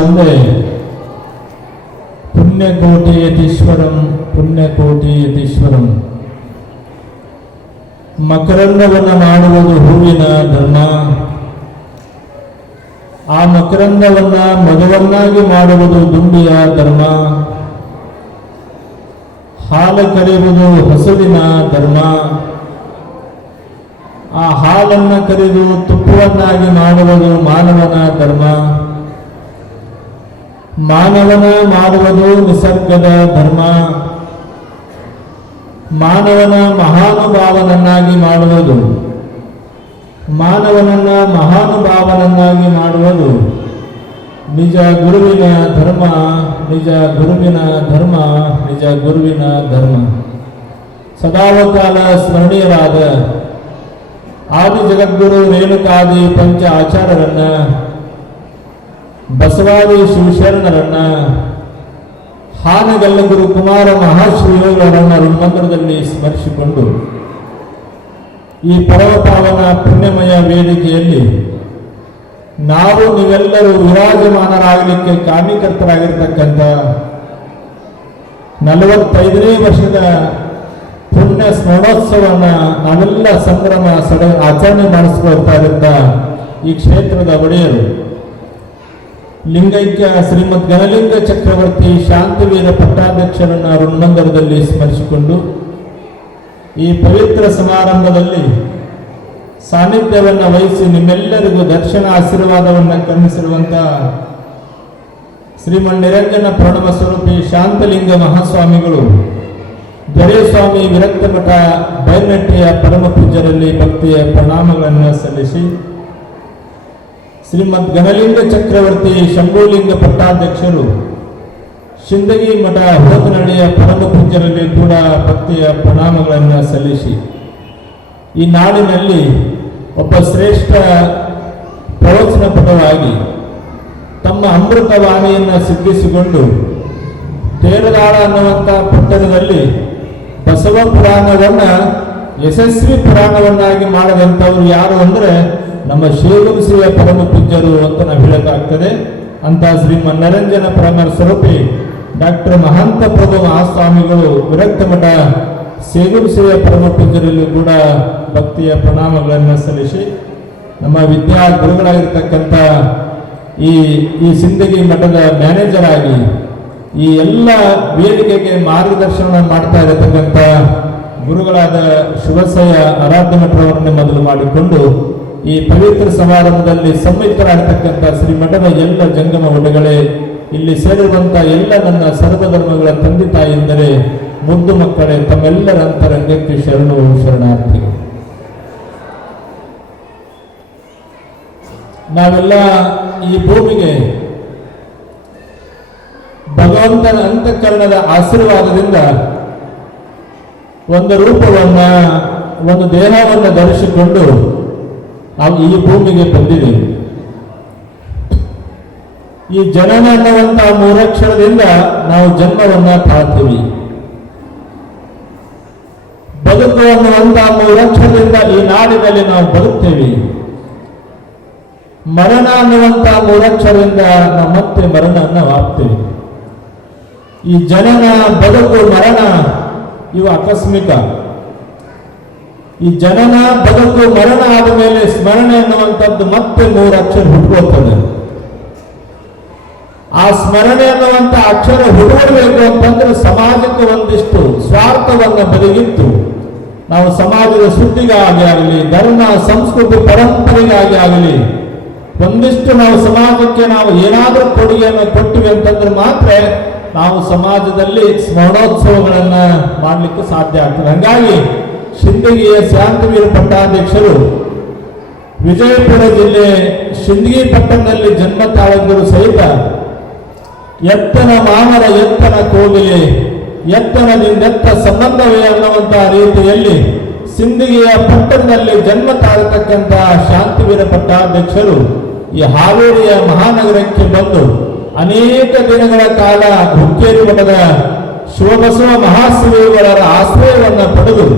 ಒಂದೇ ಪುಣ್ಯಕೋಟಿ ಯತೀಶ್ವರಂ ಪುಣ್ಯಕೋಟಿ ಯತೀಶ್ವರಂ ಮಕರಂದವನ್ನು ಮಾಡುವುದು ಹೂವಿನ ಧರ್ಮ. ಆ ಮಕರಂದವನ್ನ ಮಗವನ್ನಾಗಿ ಮಾಡುವುದು ದುಂಬಿಯ ಧರ್ಮ. ಹಾಲು ಕರೆಯುವುದು ಹಸುವಿನ ಧರ್ಮ. ಆ ಹಾಲನ್ನು ಕರೆದು ತುಪ್ಪವನ್ನಾಗಿ ಮಾಡುವುದು ಮಾನವನ ಧರ್ಮ. ಮಾನವನ ಮಾಡುವುದು ನಿಸರ್ಗದ ಧರ್ಮ. ಮಾನವನ ಮಹಾನುಭಾವನನ್ನಾಗಿ ಮಾಡುವುದು. ಮಾನವನನ್ನ ಮಹಾನುಭಾವನನ್ನಾಗಿ ಮಾಡುವುದು. ನಿಜ ಗುರುವಿನ ಧರ್ಮ, ನಿಜ ಗುರುವಿನ ಧರ್ಮ, ನಿಜ ಗುರುವಿನ ಧರ್ಮ. ಸದಾವಕಾಲ ಸ್ಮರಣೀಯರಾದ ಆದಿ ಜಗದ್ಗುರು ರೇಣುಕಾದಿ ಪಂಚ ಆಚಾರ್ಯರನ್ನ ಬಸವಾದಿ ಶಿವಶರಣರನ್ನ ಹಾನಗಲ್ಲ ಕುಮಾರ ಮಹಾಶ್ರೀಯವರನ್ನ ಋಣಮಂತ್ರದಲ್ಲಿ ಸ್ಮರಿಸಿಕೊಂಡು ಈ ಪರಮಪಾವನ ಪುಣ್ಯಮಯ ವೇದಿಕೆಯಲ್ಲಿ ನಾವು ನೀವೆಲ್ಲರೂ ವಿರಾಜಮಾನರಾಗಲಿಕ್ಕೆ ಕಾರಣೀಕರ್ತರಾಗಿರ್ತಕ್ಕಂಥ ನಲವತ್ತೈದನೇ ವರ್ಷದ ಪುಣ್ಯ ಸ್ಮರಣೋತ್ಸವನ ನಾವೆಲ್ಲ ಸಂಭ್ರಮ ಸಡ, ಆಚರಣೆ ಮಾಡಿಸ್ಕೊಳ್ತಾ ಇರುತ್ತ ಈ ಕ್ಷೇತ್ರದ ಒಡೆಯರು ಲಿಂಗೈಕ್ಯ, ಶ್ರೀಮದ್ ಗಣಲಿಂಗ ಚಕ್ರವರ್ತಿ ಶಾಂತಿವೀರ ಪಟ್ಟಾಧ್ಯಕ್ಷರನ್ನ ಋಣಂದರದಲ್ಲಿ ಸ್ಮರಿಸಿಕೊಂಡು ಈ ಪವಿತ್ರ ಸಮಾರಂಭದಲ್ಲಿ ಸಾನ್ನಿಧ್ಯವನ್ನು ವಹಿಸಿ ನಿಮ್ಮೆಲ್ಲರಿಗೂ ದರ್ಶನ ಆಶೀರ್ವಾದವನ್ನು ಕರುಣಿಸಿರುವಂತಹ ಶ್ರೀಮನ್ ನಿರಂಜನ ಪ್ರಣವ ಸ್ವರೂಪಿ ಶಾಂತಲಿಂಗ ಮಹಾಸ್ವಾಮಿಗಳು, ದೊರೆಸ್ವಾಮಿ ವಿರಕ್ತ ಮಠ ಬೈರ್ನಟ್ಟಿಯ ಪರಮ ಪೂಜರಲ್ಲಿ ಭಕ್ತಿಯ ಪ್ರಣಾಮಗಳನ್ನು ಸಲ್ಲಿಸಿ ಶ್ರೀಮದ್ ಗಣಲಿಂಗ ಚಕ್ರವರ್ತಿ ಶಂಭುಲಿಂಗ ಪಟ್ಟಾಧ್ಯಕ್ಷರು, ಶಿಂದಗಿ ಮಠ ಹೋತನಹಳ್ಳಿಯ ಪರಮ ಪೂಜ್ಯರಲ್ಲಿ ಕೂಡ ಭಕ್ತಿಯ ಪ್ರಣಾಮಗಳನ್ನು ಸಲ್ಲಿಸಿ, ಈ ನಾಡಿನಲ್ಲಿ ಒಬ್ಬ ಶ್ರೇಷ್ಠ ಪ್ರವಚನ ಪಟವಾಗಿ ತಮ್ಮ ಅಮೃತ ವಾಣಿಯನ್ನು ಸಿದ್ಧಿಸಿಕೊಂಡು ತೇರದಾಳ ಅನ್ನುವಂಥ ಪಟ್ಟಣದಲ್ಲಿ ಬಸವ ಪುರಾಣವನ್ನು ಯಶಸ್ವಿ ಪುರಾಣವನ್ನಾಗಿ ಮಾಡದಂಥವ್ರು ಯಾರು ಅಂದ್ರೆ ನಮ್ಮ ಶಿವಗುರುಸಿಯ ಪರಮ ಪೂಜ್ಯರು ಅಂತ ನಾವು ಹೇಳಕ್ಕಾಗ್ತದೆ. ಅಂತ ಶ್ರೀಮನ್ ನರಂಜನ ಪರಮರ ಸ್ವರೂಪಿ ಡಾಕ್ಟರ್ ಮಹಾಂತ ಪ್ರಭು ಮಹಾಸ್ವಾಮಿಗಳು ವಿರಕ್ತ ಮಠ ಶ್ರೀಯ ಪರಮ ಪೂಜ್ಯರಲ್ಲಿ ಕೂಡ ಭಕ್ತಿಯ ಪ್ರಣಾಮಗಳನ್ನು ಸಲ್ಲಿಸಿ ನಮ್ಮ ವಿದ್ಯಾ ಗುರುಗಳಾಗಿರ್ತಕ್ಕಂಥ ಈ ಈ ಸಿಂದಗಿ ಮಠದ ಮ್ಯಾನೇಜರ್ ಆಗಿ ಈ ಎಲ್ಲ ವೇದಿಕೆಗೆ ಮಾರ್ಗದರ್ಶನ ಮಾಡ್ತಾ ಇರತಕ್ಕಂಥ ಗುರುಗಳಾದ ಶಿವಸಯ್ಯ ಆರಾಧ್ಯ ಮಠರವರನ್ನೇ ಮೊದಲು ಮಾಡಿಕೊಂಡು ಈ ಪವಿತ್ರ ಸಮಾರಂಭದಲ್ಲಿ ಸಂಯುಕ್ತರಾಗಿರ್ತಕ್ಕಂಥ ಶ್ರೀ ಮಠದ ಎಲ್ಲ ಜಂಗಮ ಒಡೆಗಳೇ, ಇಲ್ಲಿ ಸೇರಿದಂತ ಎಲ್ಲ ನನ್ನ ಸರ್ವಧರ್ಮಗಳ ತಂದೆ ತಾಯಿಯಂದರೆ ಮುದ್ದು ಮಕ್ಕಳೇ, ತಮ್ಮೆಲ್ಲರ ಅಂತರಂಗಕ್ಕೆ ಶರಣು ಶರಣಾರ್ಥಿ. ನಾವೆಲ್ಲ ಈ ಭೂಮಿಗೆ ಭಗವಂತನ ಅಂತಃಕರಣದ ಆಶೀರ್ವಾದದಿಂದ ಒಂದು ರೂಪವನ್ನ, ಒಂದು ದೇಹವನ್ನು ಧರಿಸಿಕೊಂಡು ನಾವು ಈ ಭೂಮಿಗೆ ಬಂದಿದ್ದೇವೆ. ಈ ಜನನ ಅನ್ನುವಂತಹ ಮೂರಕ್ಷರದಿಂದ ನಾವು ಜನ್ಮವನ್ನ ತಾಳ್ತೀವಿ ಬದುಕು ಅನ್ನುವಂತಹ ಮೂರಕ್ಷರದಿಂದ ಈ ನಾಡಿನಲ್ಲಿ ನಾವು ಬದುಕ್ತೇವೆ. ಮರಣ ಅನ್ನುವಂತಹ ಮೂರಕ್ಷರದಿಂದ ನಾವು ಮತ್ತೆ ಮರಣವನ್ನು ಆಗ್ತೇವೆ ಈ ಜನನ, ಬದುಕು, ಮರಣ ಇವು ಆಕಸ್ಮಿಕ. ಈ ಜನನ, ಬದುಕು, ಮರಣ ಆದ ಮೇಲೆ ಸ್ಮರಣೆ ಅನ್ನುವಂಥದ್ದು ಮತ್ತೆ ಮೂರು ಅಕ್ಷರ ಹುಟ್ಟುಕೊಳ್ತದೆ ಆ ಸ್ಮರಣೆ ಅನ್ನುವಂಥ ಅಕ್ಷರ ಹುಡುಗಬೇಕು ಅಂತಂದ್ರೆ ಸಮಾಜಕ್ಕೆ ಒಂದಿಷ್ಟು ಸ್ವಾರ್ಥವನ್ನು ಬದಿಗಿಟ್ಟು ನಾವು ಸಮಾಜದ ಸುದ್ದಿಗಾಗಿ ಆಗಲಿ, ಧರ್ಮ, ಸಂಸ್ಕೃತಿ, ಪರಂಪರೆಗಾಗಿ ಆಗಲಿ, ಒಂದಿಷ್ಟು ನಾವು ಸಮಾಜಕ್ಕೆ ನಾವು ಏನಾದರೂ ಕೊಡುಗೆಯನ್ನು ಕೊಟ್ಟಿವೆ ಅಂತಂದ್ರೆ ಮಾತ್ರ ನಾವು ಸಮಾಜದಲ್ಲಿ ಸ್ಮರಣೋತ್ಸವಗಳನ್ನ ಮಾಡಲಿಕ್ಕೆ ಸಾಧ್ಯ ಆಗ್ತದೆ. ಹಂಗಾಗಿ ಶಿಂದಗಿಯ ಶಾಂತವೀರ ಪಟ್ಟಾಧ್ಯಕ್ಷರು ವಿಜಯಪುರ ಜಿಲ್ಲೆ ಶಿಂದಗಿ ಪಟ್ಟಣದಲ್ಲಿ ಜನ್ಮ ತಾಳಿದ್ದರು ಸಹಿತ ಎತ್ತನ ಮಾನರ ಎತ್ತನ ಕೋಗಿಲೆ ಎತ್ತನದಿಂದೆತ್ತ ಸಂಬಂಧವೇ ಅನ್ನುವಂತಹ ರೀತಿಯಲ್ಲಿ ಸಿಂದಗಿಯ ಪಟ್ಟಣದಲ್ಲಿ ಜನ್ಮ ತಾಳತಕ್ಕಂತಹ ಶಾಂತಿವೀರ ಪಟ್ಟಾಧ್ಯಕ್ಷರು ಈ ಹಾವೇರಿಯ ಮಹಾನಗರಕ್ಕೆ ಬಂದು ಅನೇಕ ದಿನಗಳ ಕಾಲ ಹುಕ್ಕೇರಿ ಮಠದ ಶಿವಬಸವ ಮಹಾಶಿವರ ಆಶ್ರಯವನ್ನು ಪಡೆದು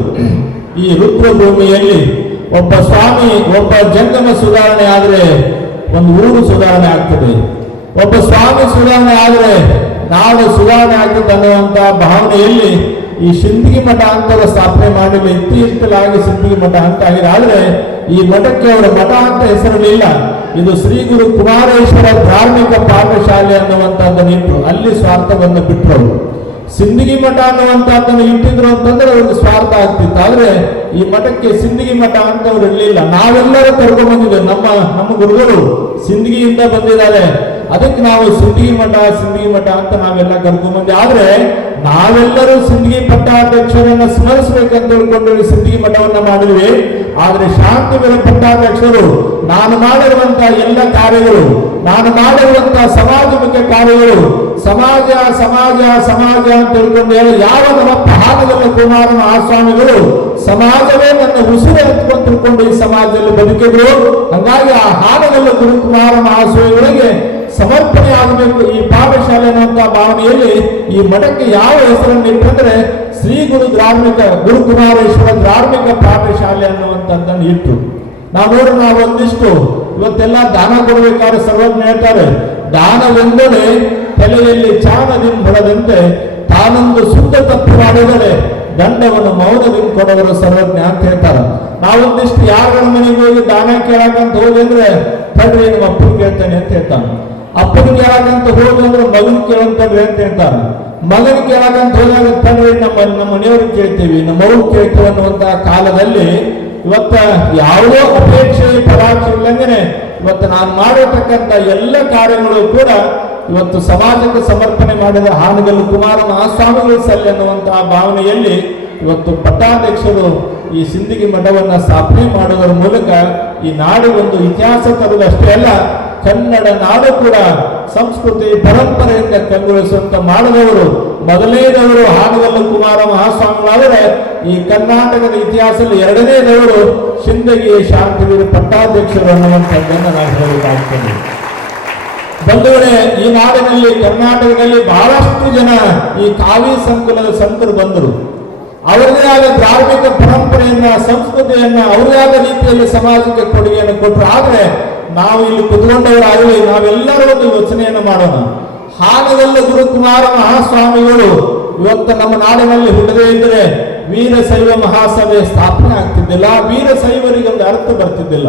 ಈ ರುದ್ರಭೂಮಿಯಲ್ಲಿ ಒಬ್ಬ ಸ್ವಾಮಿ, ಒಬ್ಬ ಜಂಗಮ ಸುಧಾರಣೆ ಆದರೆ ಒಂದು ಊರು ಸುಧಾರಣೆ ಆಗ್ತದೆ. ಒಬ್ಬ ಸ್ವಾಮಿ ಸುಧಾರಣೆ ಆದರೆ ನಾಡು ಸುಧಾರಣೆ ಆಗ್ತದೆ ಅನ್ನುವಂಥ ಭಾವನೆಯಲ್ಲಿ ಈ ಸಿಂದಗಿ ಮಠ ಅಂತ ಸ್ಥಾಪನೆ ಮಾಡಲು ಇತ್ತೀಚಿಲಾಗಿ ಸಿಂದಗಿ ಮಠ ಅಂತ ಆಗಿದೆ. ಆದರೆ ಈ ಮಠಕ್ಕೆ ಅವರ ಮಠ ಅಂತ ಹೆಸರಲಿಲ್ಲ ಇದು ಶ್ರೀ ಗುರು ಕುಮಾರೇಶ್ವರ ಧಾರ್ಮಿಕ ಪಾಠಶಾಲೆ ಅನ್ನುವಂಥದ್ದನ್ನು ನಿಂತು ಅಲ್ಲಿ ಸ್ವಾರ್ಥವನ್ನು ಬಿಟ್ಟರು. ಸಿಂದಗಿ ಮಠ ಅನ್ನುವಂಥದ್ದನ್ನು ಇಟ್ಟಿದ್ರು ಅಂತಂದ್ರೆ ಅವ್ರಿಗೆ ಸ್ವಾರ್ಥ ಆಗ್ತಿತ್ತು. ಆದ್ರೆ ಈ ಮಠಕ್ಕೆ ಸಿಂದಗಿ ಮಠ ಅಂತ ಅವ್ರು ಇರಲಿಲ್ಲ. ನಾವೆಲ್ಲರೂ ಕರ್ಕೊಂಡ್ ಬಂದಿದ್ದೇವೆ. ನಮ್ಮ ನಮ್ಮ ಗುರುಗಳು ಸಿಂದಗಿಯಿಂದ ಬಂದಿದ್ದಾರೆ. ಅದಕ್ಕೆ ನಾವು ಸಿಂದಗಿ ಮಠ ಸಿಂದಗಿ ಮಠ ಅಂತ ನಾವೆಲ್ಲ ಕರ್ಕೊಂಡ್ ಬಂದ್ವಿ ಆದ್ರೆ ನಾವೆಲ್ಲರೂ ಸಿಂದಗಿ ಪಟ್ಟಾಧ್ಯಕ್ಷರನ್ನ ಸ್ಮರಿಸಬೇಕಂತ ಹೇಳ್ಕೊಂಡು ಸಿಂದಗಿ ಮಠವನ್ನ ಮಾಡಿದ್ವಿ. ಆದ್ರೆ ಬೆಲೆ ಪಟ್ಟಾಧ್ಯಕ್ಷರು, ನಾನು ಮಾಡಿರುವಂತಹ ಎಲ್ಲ ಕಾರ್ಯಗಳು, ನಾನು ಮಾಡಿರುವಂತಹ ಸಮಾಜಮುಖಿ ಕಾರ್ಯಗಳು, ಸಮಾಜ ಸಮಾಜ ಸಮಾಜ ಅಂತ ಹೇಳ್ಕೊಂಡು ಹೇಳಿ ಯಾವ ನಮ್ಮ ಹಾನಗಲ್ಲ ಕುಮಾರನ ಸ್ವಾಮಿಗಳು ಸಮಾಜವೇ ನನ್ನ ಉಸಿರು ಹತ್ಕೊಂಡು ತಿಳ್ಕೊಂಡು ಈ ಸಮಾಜದಲ್ಲಿ ಬದುಕಿದ್ರು. ಹಂಗಾಗಿ ಆ ಹಾಡದಲ್ಲಿ ಗುರುಕುಮಾರನ ಆ ಮಹಾಸ್ವಾಮಿಗಳಿಗೆ ಸಮರ್ಪಣೆ ಆಗಬೇಕು ಈ ಪಾಠಶಾಲೆ ಅನ್ನುವಂತಹ ಭಾವನೆಯಲ್ಲಿ ಈ ಮಠಕ್ಕೆ ಯಾವ ಹೆಸರನ್ನು ಇಟ್ಟಂದ್ರೆ ಶ್ರೀ ಗುರು ಧಾರ್ಮಿಕ ಗುರುಕುಮಾರೇಶ್ವರ ಧಾರ್ಮಿಕ ಪಾಠಶಾಲೆ ಅನ್ನುವಂಥದ್ದನ್ನು ಇಟ್ಟು. ನಾವು ನಾವು ಒಂದಿಷ್ಟು ಇವತ್ತೆಲ್ಲ ದಾನ ಕೊಡಬೇಕಾದ್ರೆ ಸರ್ವಜ್ಞ ಹೇಳ್ತಾರೆ, ದಾನವೆಂದರೆ ತಲೆಯಲ್ಲಿ ಚಾಣದಿಂಬಡದಂತೆ ತಾನೊಂದು ಶುದ್ಧ ತಪ್ಪು ಮಾಡಿದರೆ ದಂಡವನ್ನು ಮೌನದಿಂದ ಕೊಡವರು ಸರ್ವಜ್ಞ ಅಂತ ಹೇಳ್ತಾರೆ. ನಾವೊಂದಿಷ್ಟು ಯಾರ ಮನೆಗೆ ಹೋಗಿ ದಾನ ಕೇಳಕಂತ ಹೋಗಿ ಅಂದ್ರೆ, ತಡ್ರಿ, ನಿಮ್ಮ ಅಪ್ಪನ ಕೇಳ್ತಾನೆ ಅಂತ ಹೇಳ್ತಾನೆ ಅಪ್ಪನ ಕೇಳಕಂತ ಹೋಗಿ ಅಂದ್ರೆ ಮಗನ ಕೇಳಂತಡ್ರಿ ಅಂತ ಹೇಳ್ತಾರೆ. ಮಗನ ಕೇಳಕಂತ ಹೋದಾಗಂತಂದ್ರೆ ನಮ್ಮ ನಮ್ಮ ಮನೆಯವ್ರಿಗೆ ಕೇಳ್ತೀವಿ, ನಮ್ಮ ಅವ್ರು ಕೇಳ್ತೀವಿ ಅನ್ನುವಂತಹ ಕಾಲದಲ್ಲಿ ಇವತ್ತ ಯಾವುದೋ ಅಪೇಕ್ಷೆ ಇಲ್ಲಂದ್ರೆ ಇವತ್ತು ನಾನು ಮಾಡತಕ್ಕಂಥ ಎಲ್ಲ ಕಾರ್ಯಗಳು ಕೂಡ ಇವತ್ತು ಸಮಾಜಕ್ಕೆ ಸಮರ್ಪಣೆ ಮಾಡಿದ ಹಾನಗಲ್ಲು ಕುಮಾರನ ಸ್ವಾಮಿಗಳು ಸಲ್ಲಿ ಅನ್ನುವಂತಹ ಭಾವನೆಯಲ್ಲಿ ಇವತ್ತು ಪಟ್ಟಾಧ್ಯಕ್ಷರು ಈ ಸಿಂದಗಿ ಮಠವನ್ನು ಸ್ಥಾಪನೆ ಮಾಡುವುದರ ಮೂಲಕ ಈ ನಾಡಿಗೊಂದು ಇತಿಹಾಸ ತರುವುದಷ್ಟೇ ಅಲ್ಲ ಕನ್ನಡ ನಾಡು ಕೂಡ ಸಂಸ್ಕೃತಿ ಪರಂಪರೆಯಿಂದ ಕಂಗೊಳಿಸುವಂತ ಮಾಡಿದವರು ಮೊದಲನೇದವರು ಹಾನಗಲ್ಲು ಕುಮಾರ ಮಹಾಸ್ವಾಮಿಗಳಾದರೆ, ಈ ಕರ್ನಾಟಕದ ಇತಿಹಾಸದಲ್ಲಿ ಎರಡನೇದವರು ಶಿಂದಗಿ ಶಾಂತಿವೀರ ಪಟ್ಟಾಧ್ಯಕ್ಷರು ಅನ್ನುವಂಥದ್ದನ್ನು ನಾನು ಹೇಳಬೇಕಾಗ್ತದೆ. ಬಂಧುಗಳೇ, ಈ ನಾಡಿನಲ್ಲಿ, ಕರ್ನಾಟಕದಲ್ಲಿ ಬಹಳಷ್ಟು ಜನ ಈ ಕಾವಿ ಸಂಕುಲದ ಸಂತರು ಬಂದರು. ಅವರದೇ ಆದ ಧಾರ್ಮಿಕ ಪರಂಪರೆಯನ್ನ, ಸಂಸ್ಕೃತಿಯನ್ನ, ಅವರದೇ ಆದ ರೀತಿಯಲ್ಲಿ ಸಮಾಜಕ್ಕೆ ಕೊಡುಗೆಯನ್ನು ಕೊಟ್ಟರು. ಆದ್ರೆ ನಾವು ಇಲ್ಲಿ ಕುತ್ಕೊಂಡವರಾಗಲಿ ನಾವೆಲ್ಲರೂ ಒಂದು ಯೋಚನೆಯನ್ನು ಮಾಡೋಣ. ಹಾನಗಲ್ಲ ಗುರುಕುಮಾರ ಮಹಾಸ್ವಾಮಿಗಳು, ಇವತ್ತು ನಮ್ಮ ನಾಡಿನಲ್ಲಿ ಹುಟ್ಟದೇ ಇದ್ದರೆ ವೀರಶೈವ ಮಹಾಸಭೆ ಸ್ಥಾಪನೆ ಆಗ್ತಿದ್ದಿಲ್ಲ ವೀರಶೈವರಿಗೆ ಒಂದು ಅರ್ಥ ಬರ್ತಿದ್ದಿಲ್ಲ.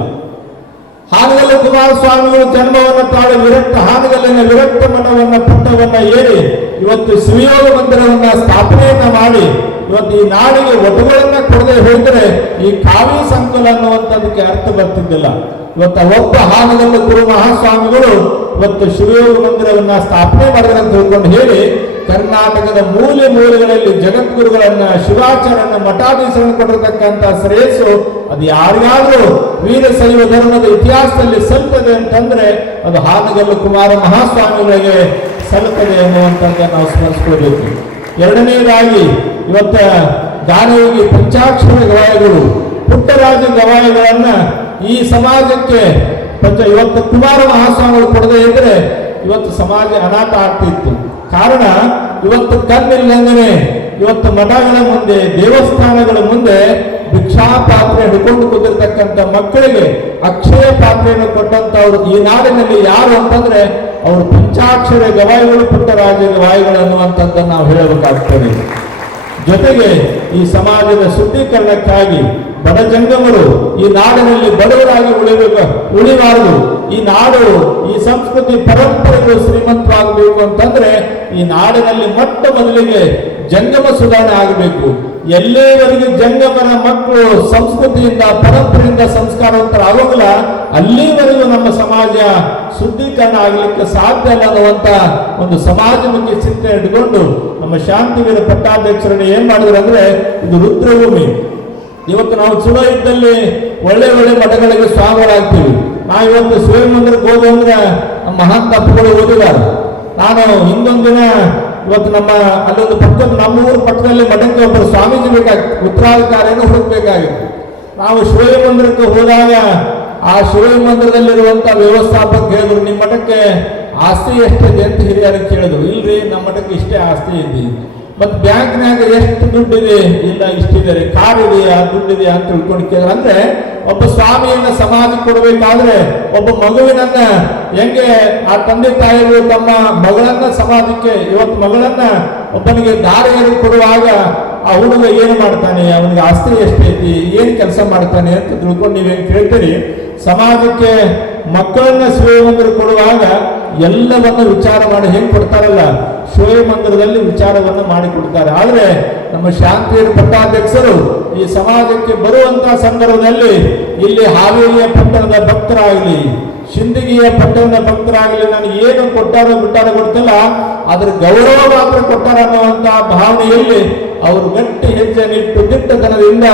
ಹಾನಗಲ್ಲ ಕುಮಾರಸ್ವಾಮಿಗಳು ಜನ್ಮವನ್ನು ತಾಳು ವಿರಕ್ತ ಹಾನಗಲ್ಲಿನ ವಿರಕ್ತ ಮಠವನ್ನ ಪುಟ್ಟವನ್ನ ಏರಿ ಇವತ್ತು ಸುಯೋಗ ಮಂದಿರವನ್ನ ಸ್ಥಾಪನೆಯನ್ನ ಮಾಡಿ, ಇವತ್ತು ಈ ನಾಡಿಗೆ ಒಟುಗಳನ್ನ ಕೊಡದೆ ಹೋದರೆ ಈ ಕಾವ್ಯ ಸಂಕುಲ ಅನ್ನುವಂಥದ್ದಕ್ಕೆ ಅರ್ಥ ಬರ್ತಿದ್ದಿಲ್ಲ. ಇವತ್ತು ಒಬ್ಬ ಹಾನಗಲ್ಲ ಗುರು ಮಹಾಸ್ವಾಮಿಗಳು ಇವತ್ತು ಶಿವಯೋಗ ಮಂದಿರವನ್ನ ಸ್ಥಾಪನೆ ಮಾಡಿದ್ರೆ ತಿಳ್ಕೊಂಡು ಹೇಳಿ, ಕರ್ನಾಟಕದ ಮೂಲೆ ಮೂಲೆಗಳಲ್ಲಿ ಜಗದ್ಗುರುಗಳನ್ನ ಶಿವಾಚಾರ್ಯನ ಮಠಾಧೀಶರನ್ನು ಕೊಟ್ಟಿರತಕ್ಕಂತ ಶ್ರೇಯಸ್ಸು, ಅದು ಯಾರಿಗಾದ್ರೂ ವೀರಶೈವ ಧರ್ಮದ ಇತಿಹಾಸದಲ್ಲಿ ಸಲ್ತದೆ ಅಂತಂದ್ರೆ ಅದು ಹಾನಗಲ್ಲು ಕುಮಾರ ಮಹಾಸ್ವಾಮಿಗಳಿಗೆ ಸಲ್ತದೆ ಎನ್ನುವಂಥದ್ದನ್ನು ನಾವು ಸ್ಮರಿಸ್ಕೋಬೇಕು ಎರಡನೇದಾಗಿ ಇವತ್ತ ದಾನಯೋಗಿ ಪಂಚಾಕ್ಷರ ಗವಾಯಗಳು, ಪುಟ್ಟರಾಜ ಗವಾಯಿಗಳನ್ನ ಈ ಸಮಾಜಕ್ಕೆ ಪಂಚ, ಇವತ್ತು ಕುಮಾರ ಮಹಾಸ್ವಾಮಿಗಳು ಕೊಡದೇ ಇದ್ರೆ ಇವತ್ತು ಸಮಾಜ ಅನಾಥ ಆಗ್ತಿತ್ತು. ಕಾರಣ, ಇವತ್ತು ಕಣ್ಣಿಲ್ಲಂಗನೆ ಇವತ್ತು ಮಠಗಳ ಮುಂದೆ, ದೇವಸ್ಥಾನಗಳ ಮುಂದೆ ಭಿಕ್ಷಾ ಪಾತ್ರೆ ಹಿಡ್ಕೊಂಡು ಕೂತಿರ್ತಕ್ಕಂಥ ಮಕ್ಕಳಿಗೆ ಅಕ್ಷಯ ಪಾತ್ರೆಯನ್ನು ಕೊಟ್ಟಂತವ್ರು ಈ ನಾಡಿನಲ್ಲಿ ಯಾರು ಅಂತಂದ್ರೆ ಅವರು ಪಂಚಾಕ್ಷರ ಗವಾಯಿಗಳು, ಪುಟ್ಟರಾಜ ಗವಾಯಿಗಳು ಅನ್ನುವಂಥದ್ದನ್ನು ನಾವು ಹೇಳಬೇಕಾಗ್ತದೆ. ಜೊತೆಗೆ ಈ ಸಮಾಜದ ಶುದ್ಧೀಕರಣಕ್ಕಾಗಿ ಬಡ ಜಂಗಮರು ಈ ನಾಡಿನಲ್ಲಿ ಬಡವರಾಗಿ ಉಳಿಬೇಕು, ಉಳಿಬಾರದು. ಈ ನಾಡು, ಈ ಸಂಸ್ಕೃತಿ ಪರಂಪರೆಗಳು ಶ್ರೀಮಂತವಾಗಬೇಕು ಅಂತಂದ್ರೆ ಈ ನಾಡಿನಲ್ಲಿ ಮೊಟ್ಟ ಮೊದಲಿಗೆ ಜಂಗಮ ಸುಧಾರಣೆ ಆಗಬೇಕು. ಎಲ್ಲಿವರೆಗೆ ಜಂಗಮನ ಮಕ್ಕಳು ಸಂಸ್ಕೃತಿಯಿಂದ, ಪರಂಪರೆಯಿಂದ ಸಂಸ್ಕಾರವಂತರ ಆಗೋಗಲ್ಲ ಅಲ್ಲಿವರೆಗೂ ನಮ್ಮ ಸಮಾಜ ಶುದ್ಧೀಕರಣ ಆಗಲಿಕ್ಕೆ ಸಾಧ್ಯ ಅನ್ನುವಂತ ಒಂದು ಸಮಾಜಮುಖಿ ಚಿಂತನೆ ಇಟ್ಕೊಂಡು ನಮ್ಮ ಶಾಂತಿವೀರ ಪಟ್ಟಾಧ್ಯಕ್ಷರನ್ನು ಏನ್ ಮಾಡಿದ್ರು ಅಂದ್ರೆ ಇದು ರುದ್ರಭೂಮಿ. ಇವತ್ತು ನಾವು ಚಲೋ ಇದ್ದಲ್ಲಿ ಒಳ್ಳೆ ಒಳ್ಳೆ ಮಠಗಳಿಗೆ ಸ್ವಾಮಿಗಳಾಗ್ತೀವಿ. ನಾವು ಇವತ್ತು ಶಿವ ಮಂದಿರಕ್ಕೆ ಹೋದ ಅಂದ್ರೆ ನಮ್ಮ ಮಹಾನ್ ತಪ್ಪುಗಳು ಓದಿದ್ದಾರೆ ನಾನು ಹಿಂದೊಂದು ದಿನ ಇವತ್ತು ನಮ್ಮ ಅಲ್ಲೊಂದು ಪಕ್ಕದ ನಮ್ಮ ಊರ ಪಕ್ಕದಲ್ಲಿ ಮಠಕ್ಕೆ ಒಬ್ಬರು ಸ್ವಾಮೀಜಿ ಬೇಕಾಗಿ ಉತ್ತರಾಧಿಕಾರಿಯನ್ನು ಹುಡುಕ್ಬೇಕಾಗಿತ್ತು. ನಾವು ಶಿವ ಮಂದಿರಕ್ಕೆ ಹೋದಾಗ ಆ ಶಿವ ಮಂದಿರದಲ್ಲಿರುವಂತ ವ್ಯವಸ್ಥಾಪಕ ಹೇಳಿದ್ರು ನಿಮ್ಮ ಮಠಕ್ಕೆ ಆಸ್ತಿ ಎಷ್ಟಿದೆ? ಅಂತ ಹಿರಿಯರಿಗೆ ಕೇಳಿದ್ರು. ಇಲ್ರಿ ನಮ್ಮ ಮಠಕ್ಕೆ ಇಷ್ಟೇ ಆಸ್ತಿ ಇದೆ. ಮತ್ ಬ್ಯಾಂಕ್ನಾಗ ಎಷ್ಟು ದುಡ್ಡಿದೆ? ಇಲ್ಲ, ಇಷ್ಟಿದೆ ರೀ. ಕಾರ್ ಇದೆಯಾ? ದುಡ್ಡಿದೆಯಾ? ಅಂತ ತಿಳ್ಕೊಂಡು ಕೇಳಿದ್ರೆ. ಅಂದ್ರೆ ಒಬ್ಬ ಸ್ವಾಮಿಯನ್ನ ಸಮಾಧಿ ಕೊಡಬೇಕಾದ್ರೆ ಒಬ್ಬ ಮಗುವಿನನ್ನ ಹೆಂಗೆ ಆ ತಂದೆ ತಾಯಿಗಳು ತಮ್ಮ ಮಗಳನ್ನ ಸಮಾಜಕ್ಕೆ ಇವತ್ತು ಮಗಳನ್ನ ಒಬ್ಬನಿಗೆ ದಾರಿಯಲ್ಲಿ ಕೊಡುವಾಗ ಆ ಹುಡುಗ ಏನು ಮಾಡ್ತಾನೆ? ಅವನಿಗೆ ಆಸ್ತಿ ಎಷ್ಟೈತಿ ಏನು ಕೆಲಸ ಮಾಡ್ತಾನೆ? ಅಂತ ತಿಳ್ಕೊಂಡು ನೀವೇನು ಕೇಳ್ತೀರಿ? ಸಮಾಜಕ್ಕೆ ಮಕ್ಕಳನ್ನ ಶಿವ ಮಂದಿರ ಕೊಡುವಾಗ ಎಲ್ಲವನ್ನ ವಿಚಾರ ಮಾಡಿ ಹೆಂಗ್ ಕೊಡ್ತಾರಲ್ಲ? ಶಿವ ಮಂದಿರದಲ್ಲಿ ವಿಚಾರವನ್ನು ಮಾಡಿ ಕೊಡ್ತಾರೆ. ಆದ್ರೆ ನಮ್ಮ ಶಾಂತಿಯ ಪಟ್ಟಾಧ್ಯಕ್ಷರು ಈ ಸಮಾಜಕ್ಕೆ ಬರುವಂತಹ ಸಂದರ್ಭದಲ್ಲಿ ಇಲ್ಲಿ ಹಾವೇರಿಯ ಪಟ್ಟಣದ ಭಕ್ತರಾಗಲಿ, ಶಿಂದಗಿಯ ಪಟ್ಟಣದ ಭಕ್ತರಾಗಲಿ ನನಗೆ ಏನು ಕೊಟ್ಟಾರೋ ಬಿಟ್ಟಾರೋ ಗೊತ್ತಿಲ್ಲ. ಅದ್ರ ಗೌರವ ಮಾತ್ರ ಕೊಟ್ಟಾರ ಅನ್ನುವಂತಹ ಭಾವನೆಯಲ್ಲಿ ಅವರು ಗಟ್ಟಿ ಹೆಜ್ಜೆ ನಿಟ್ಟು ದಿಟ್ಟತನದಿಂದ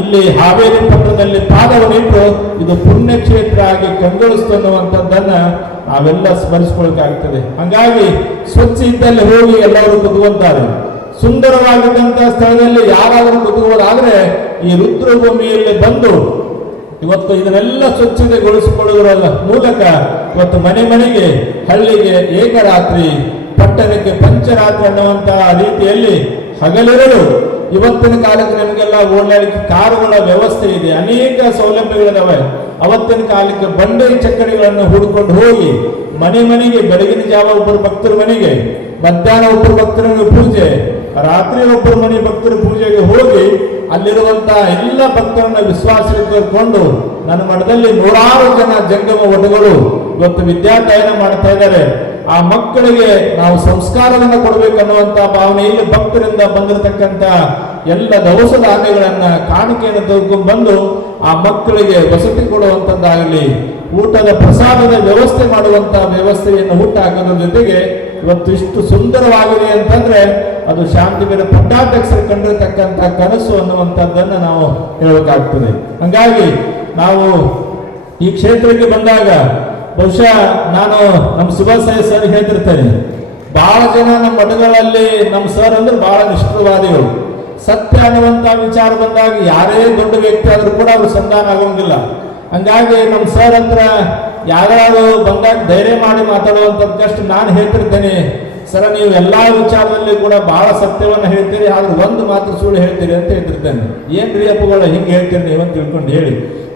ಇಲ್ಲಿ ಹಾವೇರಿ ಪಟ್ಟಣದಲ್ಲಿ ಪಾದವನ್ನಿಟ್ಟು ಇದು ಪುಣ್ಯಕ್ಷೇತ್ರ ಆಗಿ ಕಂಗೊಳಿಸ್ತನ್ನುವಂಥದ್ದನ್ನ ನಾವೆಲ್ಲ ಸ್ಮರಿಸ್ಕೊಳ್ಕಾಗ್ತದೆ ಹಂಗಾಗಿ ಸ್ವಚ್ಛ ಇದ್ದಲ್ಲಿ ಹೋಗಿ ಎಲ್ಲರೂ ಕುತ್ಕೊಂತಾರೆ. ಸುಂದರವಾಗಿದ್ದಂತಹ ಸ್ಥಳದಲ್ಲಿ ಯಾರಾದರೂ ಕುದುವುದಾದ್ರೆ ಈ ರುದ್ರಭೂಮಿಯಲ್ಲಿ ಬಂದು ಇವತ್ತು ಇದನ್ನೆಲ್ಲ ಸ್ವಚ್ಛತೆಗೊಳಿಸಿಕೊಳ್ಳುವುದರ ಮೂಲಕ ಇವತ್ತು ಮನೆ ಮನೆಗೆ, ಹಳ್ಳಿಗೆ ಏಕರಾತ್ರಿ, ಪಟ್ಟಣಕ್ಕೆ ಪಂಚರಾತ್ರಿ ಅನ್ನುವಂತಹ ರೀತಿಯಲ್ಲಿ ಹಗಲಿರಲು ಇವತ್ತಿನ ಕಾಲಕ್ಕೆ ನಮಗೆಲ್ಲ ಓಡಾಡಲಿಕ್ಕೆ ಕಾರುಗಳ ವ್ಯವಸ್ಥೆ ಇದೆ, ಅನೇಕ ಸೌಲಭ್ಯಗಳಿದಾವೆ. ಅವತ್ತಿನ ಕಾಲಕ್ಕೆ ಬಂಡೆ ಚಕ್ಕಡಿಗಳನ್ನು ಹುಡುಕೊಂಡು ಹೋಗಿ ಮನೆ ಮನೆಗೆ, ಬೆಳಗಿನ ಜಾವ ಒಬ್ಬರು ಭಕ್ತರ ಮನೆಗೆ, ಮಧ್ಯಾಹ್ನ ಒಬ್ಬರು ಭಕ್ತರ ಪೂಜೆ, ರಾತ್ರಿ ಒಬ್ಬರು ಮನೆ ಭಕ್ತರ ಪೂಜೆಗೆ ಹೋಗಿ ಅಲ್ಲಿರುವಂತಹ ಎಲ್ಲ ಭಕ್ತರನ್ನ ವಿಶ್ವಾಸಕ್ಕೆ ಕರ್ಕೊಂಡು ನನ್ನ ಮಠದಲ್ಲಿ ನೂರಾರು ಜನ ಜಂಗಮ ಒಡಗಳು ಇವತ್ತು ವಿದ್ಯಾರ್ಥಿ ಮಾಡ್ತಾ ಇದ್ದಾರೆ. ಆ ಮಕ್ಕಳಿಗೆ ನಾವು ಸಂಸ್ಕಾರವನ್ನು ಕೊಡಬೇಕನ್ನುವಂತ ಭಾವನೆಯಲ್ಲಿ ಭಕ್ತರಿಂದ ಬಂದಿರತಕ್ಕಂತ ಎಲ್ಲ ದವಸ ಧಾನ್ಯಗಳನ್ನ ಕಾಣಿಕೆಯನ್ನು ತೆಗೆದುಕೊಂಡು ಆ ಮಕ್ಕಳಿಗೆ ವಸತಿ ಕೊಡುವಂತದ್ದಾಗಲಿ, ಊಟದ ಪ್ರಸಾದದ ವ್ಯವಸ್ಥೆ ಮಾಡುವಂತ ವ್ಯವಸ್ಥೆಯನ್ನು ಊಟ ಹಾಕೋದ್ರ ಜೊತೆಗೆ ಇವತ್ತು ಇಷ್ಟು ಸುಂದರವಾಗಿದೆ ಅಂತಂದ್ರೆ ಅದು ಶಾಂತಿವೀರ ಪಟ್ಟಾಧ್ಯಕ್ಷರು ಕಂಡಿರತಕ್ಕಂತ ಕನಸು ಅನ್ನುವಂಥದ್ದನ್ನ ನಾವು ಹೇಳಬೇಕಾಗ್ತದೆ. ಹಂಗಾಗಿ ನಾವು ಈ ಕ್ಷೇತ್ರಕ್ಕೆ ಬಂದಾಗ ಬಹುಶಃ ನಾನು ನಮ್ಮ ಸುಭಾಷ್ ಸರ್ ಹೇಳ್ತಿರ್ತೇನೆ ಬಹಳ ಜನ ನಮ್ಮ ಮಠಗಳಲ್ಲಿ ನಮ್ಮ ಸರ್ ಅಂದ್ರೆ ಬಹಳ ನಿಷ್ಠವಾದಿಗಳು ಸತ್ಯ ಅನ್ನುವಂತ ವಿಚಾರ ಬಂದಾಗ ಯಾರೇ ದೊಡ್ಡ ವ್ಯಕ್ತಿ ಆದ್ರೂ ಕೂಡ ಅವ್ರು ಸಂಧಾನ ಆಗೋಂಗಿಲ್ಲ. ಹಂಗಾಗಿ ನಮ್ಮ ಸರ್ ಹತ್ರ ಯಾರು ಬಂದಾಗ ಧೈರ್ಯ ಮಾಡಿ ಮಾತಾಡುವಂಥದ್ದಷ್ಟು ನಾನು ಹೇಳ್ತಿರ್ತೇನೆ. ಸರ ನೀವು ಎಲ್ಲಾ ವಿಚಾರದಲ್ಲಿ ಕೂಡ ಬಹಳ ಸತ್ಯವನ್ನ ಹೇಳ್ತೀರಿ, ಆದ್ರೆ ಒಂದು ಮಾತ್ರ ಸುಳ್ಳು ಹೇಳ್ತೀರಿ ಅಂತ ಹೇಳ್ತಿರ್ತೇನೆ. ಏನ್ರಿ ಅಪ್ಪಗಳ, ಹಿಂಗೆ ಹೇಳ್ತೀರಿ ನೀವಂತ ತಿಳ್ಕೊಂಡು ಹೇಳಿ.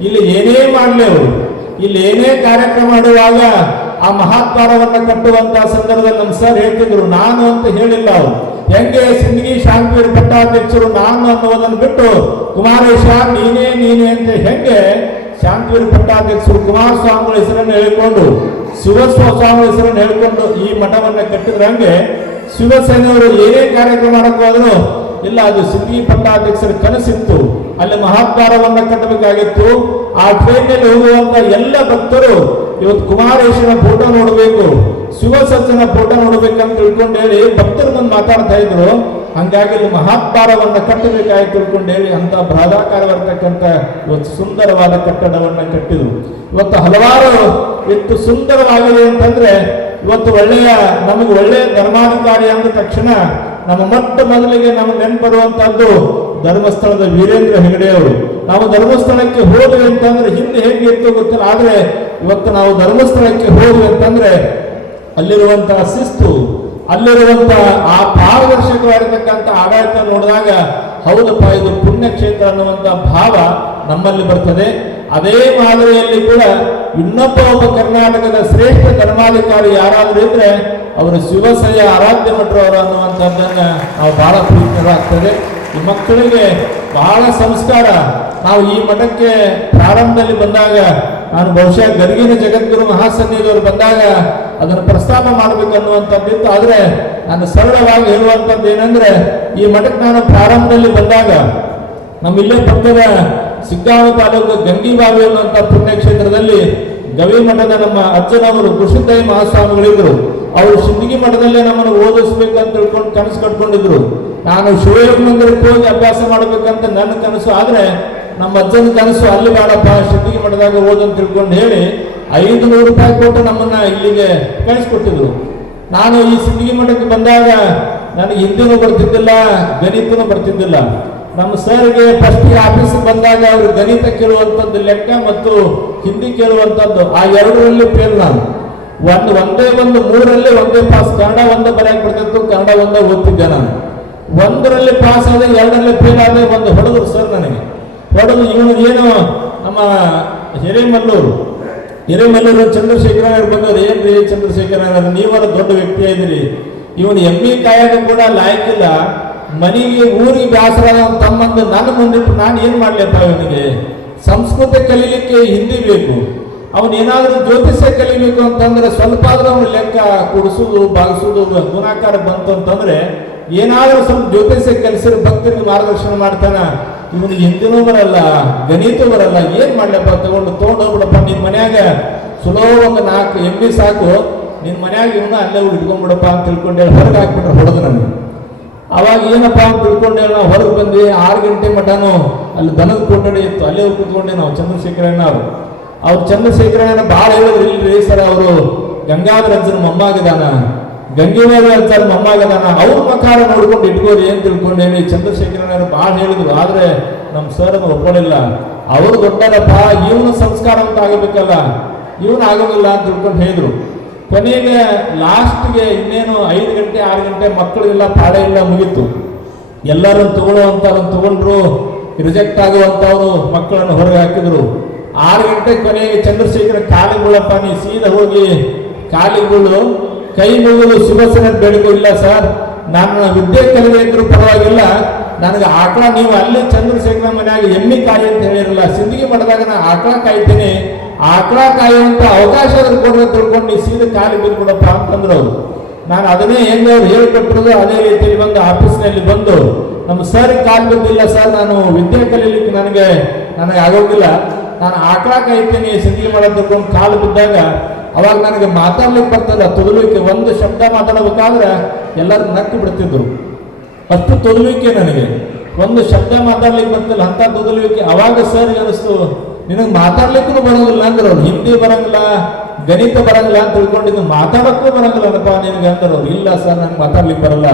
ಇಲ್ಲಿ ಏನೇ ಮಾಡಲಿ ಅವರು. ಇಲ್ಲಿ ಏನೇ ಕಾರ್ಯಕ್ರಮ ಮಾಡುವಾಗ ಆ ಮಹಾತ್ಮಾರವನ್ನ ಕಟ್ಟುವಂತ ಸಂದರ್ಭದಲ್ಲಿ ನಮ್ಮ ಸರ್ ಹೇಳ್ತಿದ್ರು, ನಾನು ಅಂತ ಹೇಳಿಲ್ಲ ಅವರು. ಹೆಂಗೆ ಸಿಂದಗಿ ಶಾಂತಿವೀರ ಪಟ್ಟಾಧ್ಯಕ್ಷರು ನಾನು ಅನ್ನೋದನ್ನು ಬಿಟ್ಟು ಕುಮಾರೇಶ, ನೀನೇ ನೀನೇ ಅಂತ ಹೆಂಗೆ ಶಾಂತಿವೀರ ಪಟ್ಟಾಧ್ಯಕ್ಷರು ಕುಮಾರಸ್ವಾಮಿಗಳ ಹೆಸರನ್ನು ಹೇಳಿಕೊಂಡು, ಶಿವಸ್ವಾಮಿಗಳ ಹೆಸರನ್ನು ಹೇಳಿಕೊಂಡು ಈ ಮಠವನ್ನ ಕಟ್ಟಿದ್ರೆ ಹಂಗೆ ಶಿವಸೇನೆಯವರು ಏನೇ ಕಾರ್ಯಕ್ರಮ ಮಾಡಕ್ ಹೋದ್ರು ಇಲ್ಲ, ಅದು ಸಿಂಧಿ ಪಟ್ಟಾಧ್ಯಕ್ಷರ ಕನಸಿತ್ತು. ಅಲ್ಲಿ ಮಹಾದ್ವಾರವನ್ನ ಕಟ್ಟಬೇಕಾಗಿತ್ತು. ಆ ಟ್ರೈನ್ನಲ್ಲಿ ಹೋಗುವಂತ ಎಲ್ಲ ಭಕ್ತರು ಇವತ್ತು ಕುಮಾರೇಶನ ಫೋಟೋ ನೋಡಬೇಕು, ಶಿವಸಜ್ಜನ ಫೋಟೋ ನೋಡ್ಬೇಕಂತ ತಿಳ್ಕೊಂಡು ಹೇಳಿ ಭಕ್ತರು ಬಂದು ಮಾತಾಡ್ತಾ ಇದ್ರು. ಹಂಗಾಗಿ ಇಲ್ಲಿ ಮಹಾದ್ವಾರವನ್ನ ಕಟ್ಟಬೇಕಾಗಿ ತಿಳ್ಕೊಂಡು ಹೇಳಿ ಅಂತ ಬೃಹದಾಕಾರವಾಗಿರ್ತಕ್ಕಂಥ ಇವತ್ತು ಸುಂದರವಾದ ಕಟ್ಟಡವನ್ನ ಕಟ್ಟಿದ್ರು. ಇವತ್ತು ಹಲವಾರು ಎಷ್ಟು ಸುಂದರವಾಗಿದೆ ಅಂತಂದ್ರೆ ಇವತ್ತು ಒಳ್ಳೆಯ, ನಮಗೆ ಒಳ್ಳೆಯ ಧರ್ಮಾಧಿಕಾರಿ ಅಂದ ತಕ್ಷಣ ನಮ್ಮ ಮೊಟ್ಟ ಮೊದಲಿಗೆ ನಮಗೆ ನೆನಪರುವಂತಹದ್ದು ಧರ್ಮಸ್ಥಳದ ವೀರೇಂದ್ರ ಹೆಗಡೆ ಅವರು ನಾವು ಧರ್ಮಸ್ಥಳಕ್ಕೆ ಹೋದ್ವಿ ಅಂತಂದ್ರೆ ಹಿಂದೆ ಹೇಗೆ ಇತ್ತು ಗೊತ್ತಿಲ್ಲ, ಆದ್ರೆ ಇವತ್ತು ನಾವು ಧರ್ಮಸ್ಥಳಕ್ಕೆ ಹೋದ್ವಿ ಅಂತಂದ್ರೆ ಅಲ್ಲಿರುವಂತಹ ಶಿಸ್ತು, ಅಲ್ಲಿರುವಂತಹ ಆ ಪಾರದರ್ಶಕವಾಗಿರ್ತಕ್ಕಂಥ ಆಡಳಿತ ನೋಡಿದಾಗ, ಹೌದಪ್ಪ, ಇದು ಪುಣ್ಯಕ್ಷೇತ್ರ ಅನ್ನುವಂಥ ಭಾವ ನಮ್ಮಲ್ಲಿ ಬರ್ತದೆ. ಅದೇ ಮಾದರಿಯಲ್ಲಿ ಕೂಡ ಇನ್ನೊಬ್ಬ ಒಬ್ಬ ಕರ್ನಾಟಕದ ಶ್ರೇಷ್ಠ ಧರ್ಮಾಧಿಕಾರಿ ಯಾರಾದರೂ ಇದ್ರೆ ಅವರು ಶಿವಸಯ್ಯ ಆರಾಧ್ಯ ಭಟ್ರವರು ಅನ್ನುವಂಥದ್ದನ್ನ ನಾವು ಬಹಳ ಪ್ರೀತರಾಗ್ತದೆ ಈ ಮಕ್ಕಳಿಗೆ ಬಹಳ ಸಂಸ್ಕಾರ. ನಾವು ಈ ಮಠಕ್ಕೆ ಪ್ರಾರಂಭದಲ್ಲಿ ಬಂದಾಗ, ನಾನು ಬಹುಶಃ ಗದಗಿನ ಜಗದ್ಗುರು ಮಹಾಸನ್ನಿಧಿಯವರು ಬಂದಾಗ ಅದನ್ನು ಪ್ರಸ್ತಾಪ ಮಾಡಬೇಕು ಅನ್ನುವಂಥದ್ದಿತ್ತು. ಆದರೆ ನಾನು ಸರಳವಾಗಿ ಹೇಳುವಂಥದ್ದು ಏನಂದ್ರೆ ಈ ಮಠಕ್ಕೆ ನಾನು ಪ್ರಾರಂಭದಲ್ಲಿ ಬಂದಾಗ ನಮ್ಮ ಇಲ್ಲೇ ಪಕ್ಕದ ಸಿಗ್ಗಾಂವ ತಾಲೂಕು ಗಂಗಿಬಾವಿ ಅನ್ನುವಂಥ ಪುಣ್ಯಕ್ಷೇತ್ರದಲ್ಲಿ ಗವಿ ಮಠದ ನಮ್ಮ ಅಜ್ಜನವರು ಕೃಷ್ಣದಯ ಮಹಾಸ್ವಾಮಿಗಳಿದ್ರು. ಅವರು ಸಿಂದಗಿ ಮಠದಲ್ಲೇ ನಮ್ಮನ್ನು ಓದಿಸ್ಬೇಕಂತ ತಿಳ್ಕೊಂಡು ಕನಸು ಕಟ್ಕೊಂಡಿದ್ರು. ನಾನು ಶಿವಯೋಗ ಮಂದಿರಕ್ಕೆ ಹೋಗಿ ಅಭ್ಯಾಸ ಮಾಡಬೇಕಂತ ನನ್ನ ಕನಸು ಆದ್ರೆ ನಮ್ಮ ಅಜ್ಜನ ಕನಸು ಅಲ್ಲಿ ಬೇಡಪ್ಪ ಸಿಂದಗಿ ಮಠದಾಗ ಓದಂತ ತಿಳ್ಕೊಂಡು ಹೇಳಿ ಐದು ನೂರು ರೂಪಾಯಿ ಕೊಟ್ಟು ನಮ್ಮನ್ನ ಇಲ್ಲಿಗೆ ಕಳಿಸ್ಕೊಟ್ಟಿದ್ರು ನಾನು ಈ ಸಿಂದಗಿ ಮಠಕ್ಕೆ ಬಂದಾಗ ನನಗೆ ಹಿಂದಿನೂ ಬರ್ತಿದ್ದಿಲ್ಲ, ಗಣಿತನೂ ಬರ್ತಿದ್ದಿಲ್ಲ. ನಮ್ಮ ಸರ್ಗೆ ಫಸ್ಟ್ ಆಫೀಸ್ ಬಂದಾಗ ಅವರು ಗಣಿತ ಕೇಳುವಂಥದ್ದು ಲೆಕ್ಕ ಮತ್ತು ಹಿಂದಿ ಕೇಳುವಂಥದ್ದು, ಆ ಎರಡರಲ್ಲಿ ಫೇಲ್ ನಾನು. ಒಂದು ಒಂದೇ ಒಂದು ಮೂರರಲ್ಲಿ ಒಂದೇ ಪಾಸ್ ಕನ್ನಡ ಒಂದೇ ಬರೆಯಕ್ಕೆ ಬರ್ತಿತ್ತು ಕನ್ನಡ ಒಂದೇ ಓದ್ತಿದ್ದೆ ನಾನು. ಒಂದರಲ್ಲಿ ಪಾಸ್ ಆದ ಎರಡರಲ್ಲಿ ಫೇಲ್ ಆದ ಒಂದು ಹೊಡೆದ್ರು ಸರ್ ನನಗೆ. ಹೊಡೆದು ಇವನು ಏನು, ನಮ್ಮ ಹಿರೇಮಲ್ಲೂರು ಹಿರೇಮಲ್ಲೂರು ಚಂದ್ರಶೇಖರ ಬಂದವರು, ಏನ್ರಿ ಚಂದ್ರಶೇಖರ ನೀವರ ದೊಡ್ಡ ವ್ಯಕ್ತಿ ಆಗಿದ್ರಿ ಇವನು ಎಮ್ಮಿ ಕಾಯಕ ಕೂಡ ಲಾಯಕ್ಕಿಲ್ಲ ಮನೆಗೆ ಊರಿಗೆ ಬ್ಯಾಸರ ತಮ್ಮಂದು ನನ್ನ ಮುಂದಿಟ್ಟು ನಾನು ಏನು ಮಾಡ್ಲಪ್ಪ ಅವನಿಗೆ? ಸಂಸ್ಕೃತ ಕಲೀಲಿಕ್ಕೆ ಹಿಂದಿ ಬೇಕು. ಅವನೇನಾದರೂ ಜ್ಯೋತಿಷ್ಯ ಕಲಿಬೇಕು ಅಂತಂದ್ರೆ ಸ್ವಲ್ಪ ಆದ್ರೂ ಅವನು ಲೆಕ್ಕ ಕೊಡಿಸೋದು ಬಾಗಿಸೋದು ಗುಣಾಕಾರ ಬಂತು ಅಂತಂದ್ರೆ ಏನಾದರೂ ಸ್ವಲ್ಪ ಜ್ಯೋತಿಷ್ಯ ಕಲಿಸಿರೋ ಭಕ್ತರಿಗೆ ಮಾರ್ಗದರ್ಶನ ಮಾಡ್ತಾನ. ಇವನು ಹಿಂದಿನೂ ಬರಲ್ಲ, ಗಣಿತೂ ಬರಲ್ಲ. ಏನು ಮಾಡ್ಲಪ್ಪ? ತಗೊಂಡು ತೊಗೊಂಡು ಹೋಗ್ಬಿಡಪ್ಪ ನಿನ್ನ ಮನ್ಯಾಗ. ಸುಲೋ ಒಂದು ನಾಲ್ಕು ಎಮ್ಮೆ ಸಾಕು. ನಿನ್ನ ಮನ್ಯಾಗ ಇವನು ಅಲ್ಲೇ ಇಟ್ಕೊಂಡ್ಬಿಡಪ್ಪ ಅಂತ ತಿಳ್ಕೊಂಡು ಹೊರಗೆ ಹಾಕ್ಬಿಟ್ರೆ ಹೊಡೆದು ನನಗೆ ಅವಾಗ ಏನಪ್ಪ ತಿಳ್ಕೊಂಡೆ, ನಾವು ಹೊರಗೆ ಬಂದ್ವಿ, ಆರು ಗಂಟೆ ಮಟನು ಅಲ್ಲಿ ದನದ ಕೊಠಡಿ ಇತ್ತು, ಅಲ್ಲೇ ಕೂತ್ಕೊಂಡೆ ನಾವು ಚಂದ್ರಶೇಖರಣ್ಣ ಅವರು ಅವ್ರು ಚಂದ್ರಶೇಖರಣ್ಣ ಭಾಳ ಹೇಳಿದ್ರು, ಇಲ್ರಿ ಸರ್ ಅವರು, ಗಂಗಾಧರ ಅಜ್ಜನ ಮೊಮ್ಮಗದಾನ. ಗಂಗೇವಾದ ಅಜ್ಜನ ಮೊಮ್ಮಗದಾನ. ಅವ್ರ ಮಕಾರ ನೋಡ್ಕೊಂಡು ಇಟ್ಕೋರಿ ಏನು ತಿಳ್ಕೊಂಡೇನಿ. ಚಂದ್ರಶೇಖರಣ್ಣ ಭಾಳ ಹೇಳಿದ್ರು, ಆದರೆ ನಮ್ಮ ಸರ್ ಅದು ಒಪ್ಕೊಳ್ಳಿಲ್ಲ ಅವ್ರು ದೊಡ್ಡದಪ್ಪ, ಇವನು ಸಂಸ್ಕಾರ ಅಂತ ಆಗಬೇಕಲ್ಲ, ಇವನು ಆಗೋದಿಲ್ಲ ಅಂತ ತಿಳ್ಕೊಂಡು ಹೇಳಿದ್ರು. ಕೊನೆಗೆ ಲಾಸ್ಟ್ಗೆ ಇನ್ನೇನು ಐದು ಗಂಟೆ, ಆರು ಗಂಟೆ ಮಕ್ಕಳು ಇಲ್ಲ ಪಾಠ ಇಲ್ಲ ಮುಗೀತು. ಎಲ್ಲರೂ ತಗೊಳ್ಳುವಂಥವ್ರನ್ನ ತಗೊಂಡ್ರು ರಿಜೆಕ್ಟ್ ಆಗುವಂಥವ್ರು ಮಕ್ಕಳನ್ನು ಹೊರಗೆ ಹಾಕಿದ್ರು. ಆರು ಗಂಟೆ ಕೊನೆಗೆ ಚಂದ್ರಶೇಖರ ಕಾಲಿಗೆ ಬೀಳಪ್ಪ, ನೀ ಸೀದಾ ಹೋಗಿ ಕಾಲಿಗಳು ಕೈ ಮುಗಿದು ಶಿವಸೇನೆ ಬೇಡಿಕೆ ಇಲ್ಲ ಸರ್. ನಾನು ವಿದ್ಯೆ ಕಲಿದೆ ಪರವಾಗಿಲ್ಲ. ನನಗೆ ಆಕಳ, ನೀವು ಅಲ್ಲಿ ಚಂದ್ರಶೇಖರ ಮನ್ಯಾಗ ಎಮ್ಮಿ ಕಾಯಿ ಅಂತ ಹೇಳಿರಲ್ಲ, ಸಿಂದಗಿ ಮಠದಾಗ ನಾನು ಆಕಳ ಕಾಯ್ತೇನೆ. ಆಕಳ ಕಾಯುವಂತ ಅವಕಾಶ ಕೊಡ್ರೆ ತಿಳ್ಕೊಂಡು ನೀವು ಸೀದ ಕಾಲಿ ಬಿದ್ಬಿಡಪ್ಪ ಅಂತಂದ್ರು ಅವರು. ನಾನು ಅದನ್ನೇ ಹೆಂಗೆ ಅವ್ರು ಅದೇ ರೀತಿಯಲ್ಲಿ ಬಂದು ಆಫೀಸ್ನಲ್ಲಿ ಬಂದು, ನಮ್ಮ ಸರ್ ಕಾಲು ಬಿದ್ದಿಲ್ಲ ಸರ್, ನಾನು ವಿದ್ಯೆ ಕಲೀಲಿಕ್ಕೆ ನನಗೆ ನನಗೆ ಆಗೋಗಿಲ್ಲ. ನಾನು ಆಕಳ ಕಾಯ್ತೀನಿ, ಸಿಂದಗಿ ಮಠ ತಿಳ್ಕೊಂಡು ಕಾಲು ಬಿದ್ದಾಗ, ಅವಾಗ ನನಗೆ ಮಾತಾಡ್ಲಿಕ್ಕೆ ಬರ್ತಲ್ಲ ತುದಲಿಕ್ಕೆ ಒಂದು ಶಬ್ದ ಮಾತಾಡಬೇಕಾದ್ರೆ ಎಲ್ಲರೂ ನಕ್ಕು ಬಿಡ್ತಿದ್ರು. ಅಷ್ಟು ತೊದಲುವಿಕೆ ನನಗೆ. ಒಂದು ಶಬ್ದ ಮಾತಾಡ್ಲಿಕ್ಕೆ ಬರ್ತಿಲ್ಲ, ಅಂತ ತೊದಲುವಿಕೆ ಅವಾಗ ಸರ್ ಅನಿಸ್ತು ನಿನಗೆ ಮಾತಾಡ್ಲಿಕ್ಕೂ ಬರೋದಿಲ್ಲ ಅಂದ್ರೆ ಅವ್ರು. ಹಿಂದಿ ಬರಂಗಿಲ್ಲ, ಗಣಿತ ಬರಂಗಿಲ್ಲ ಅಂತ ತಿಳ್ಕೊಂಡಿದ್ದು ಮಾತಾಡಕ್ಕೂ ಬರಂಗಿಲ್ಲ ನಿನಗೆ ಅಂದ್ರೆ ಅವ್ರು. ಇಲ್ಲ ಸರ್ ನಂಗೆ ಮಾತಾಡ್ಲಿಕ್ಕೆ ಬರಲ್ಲ.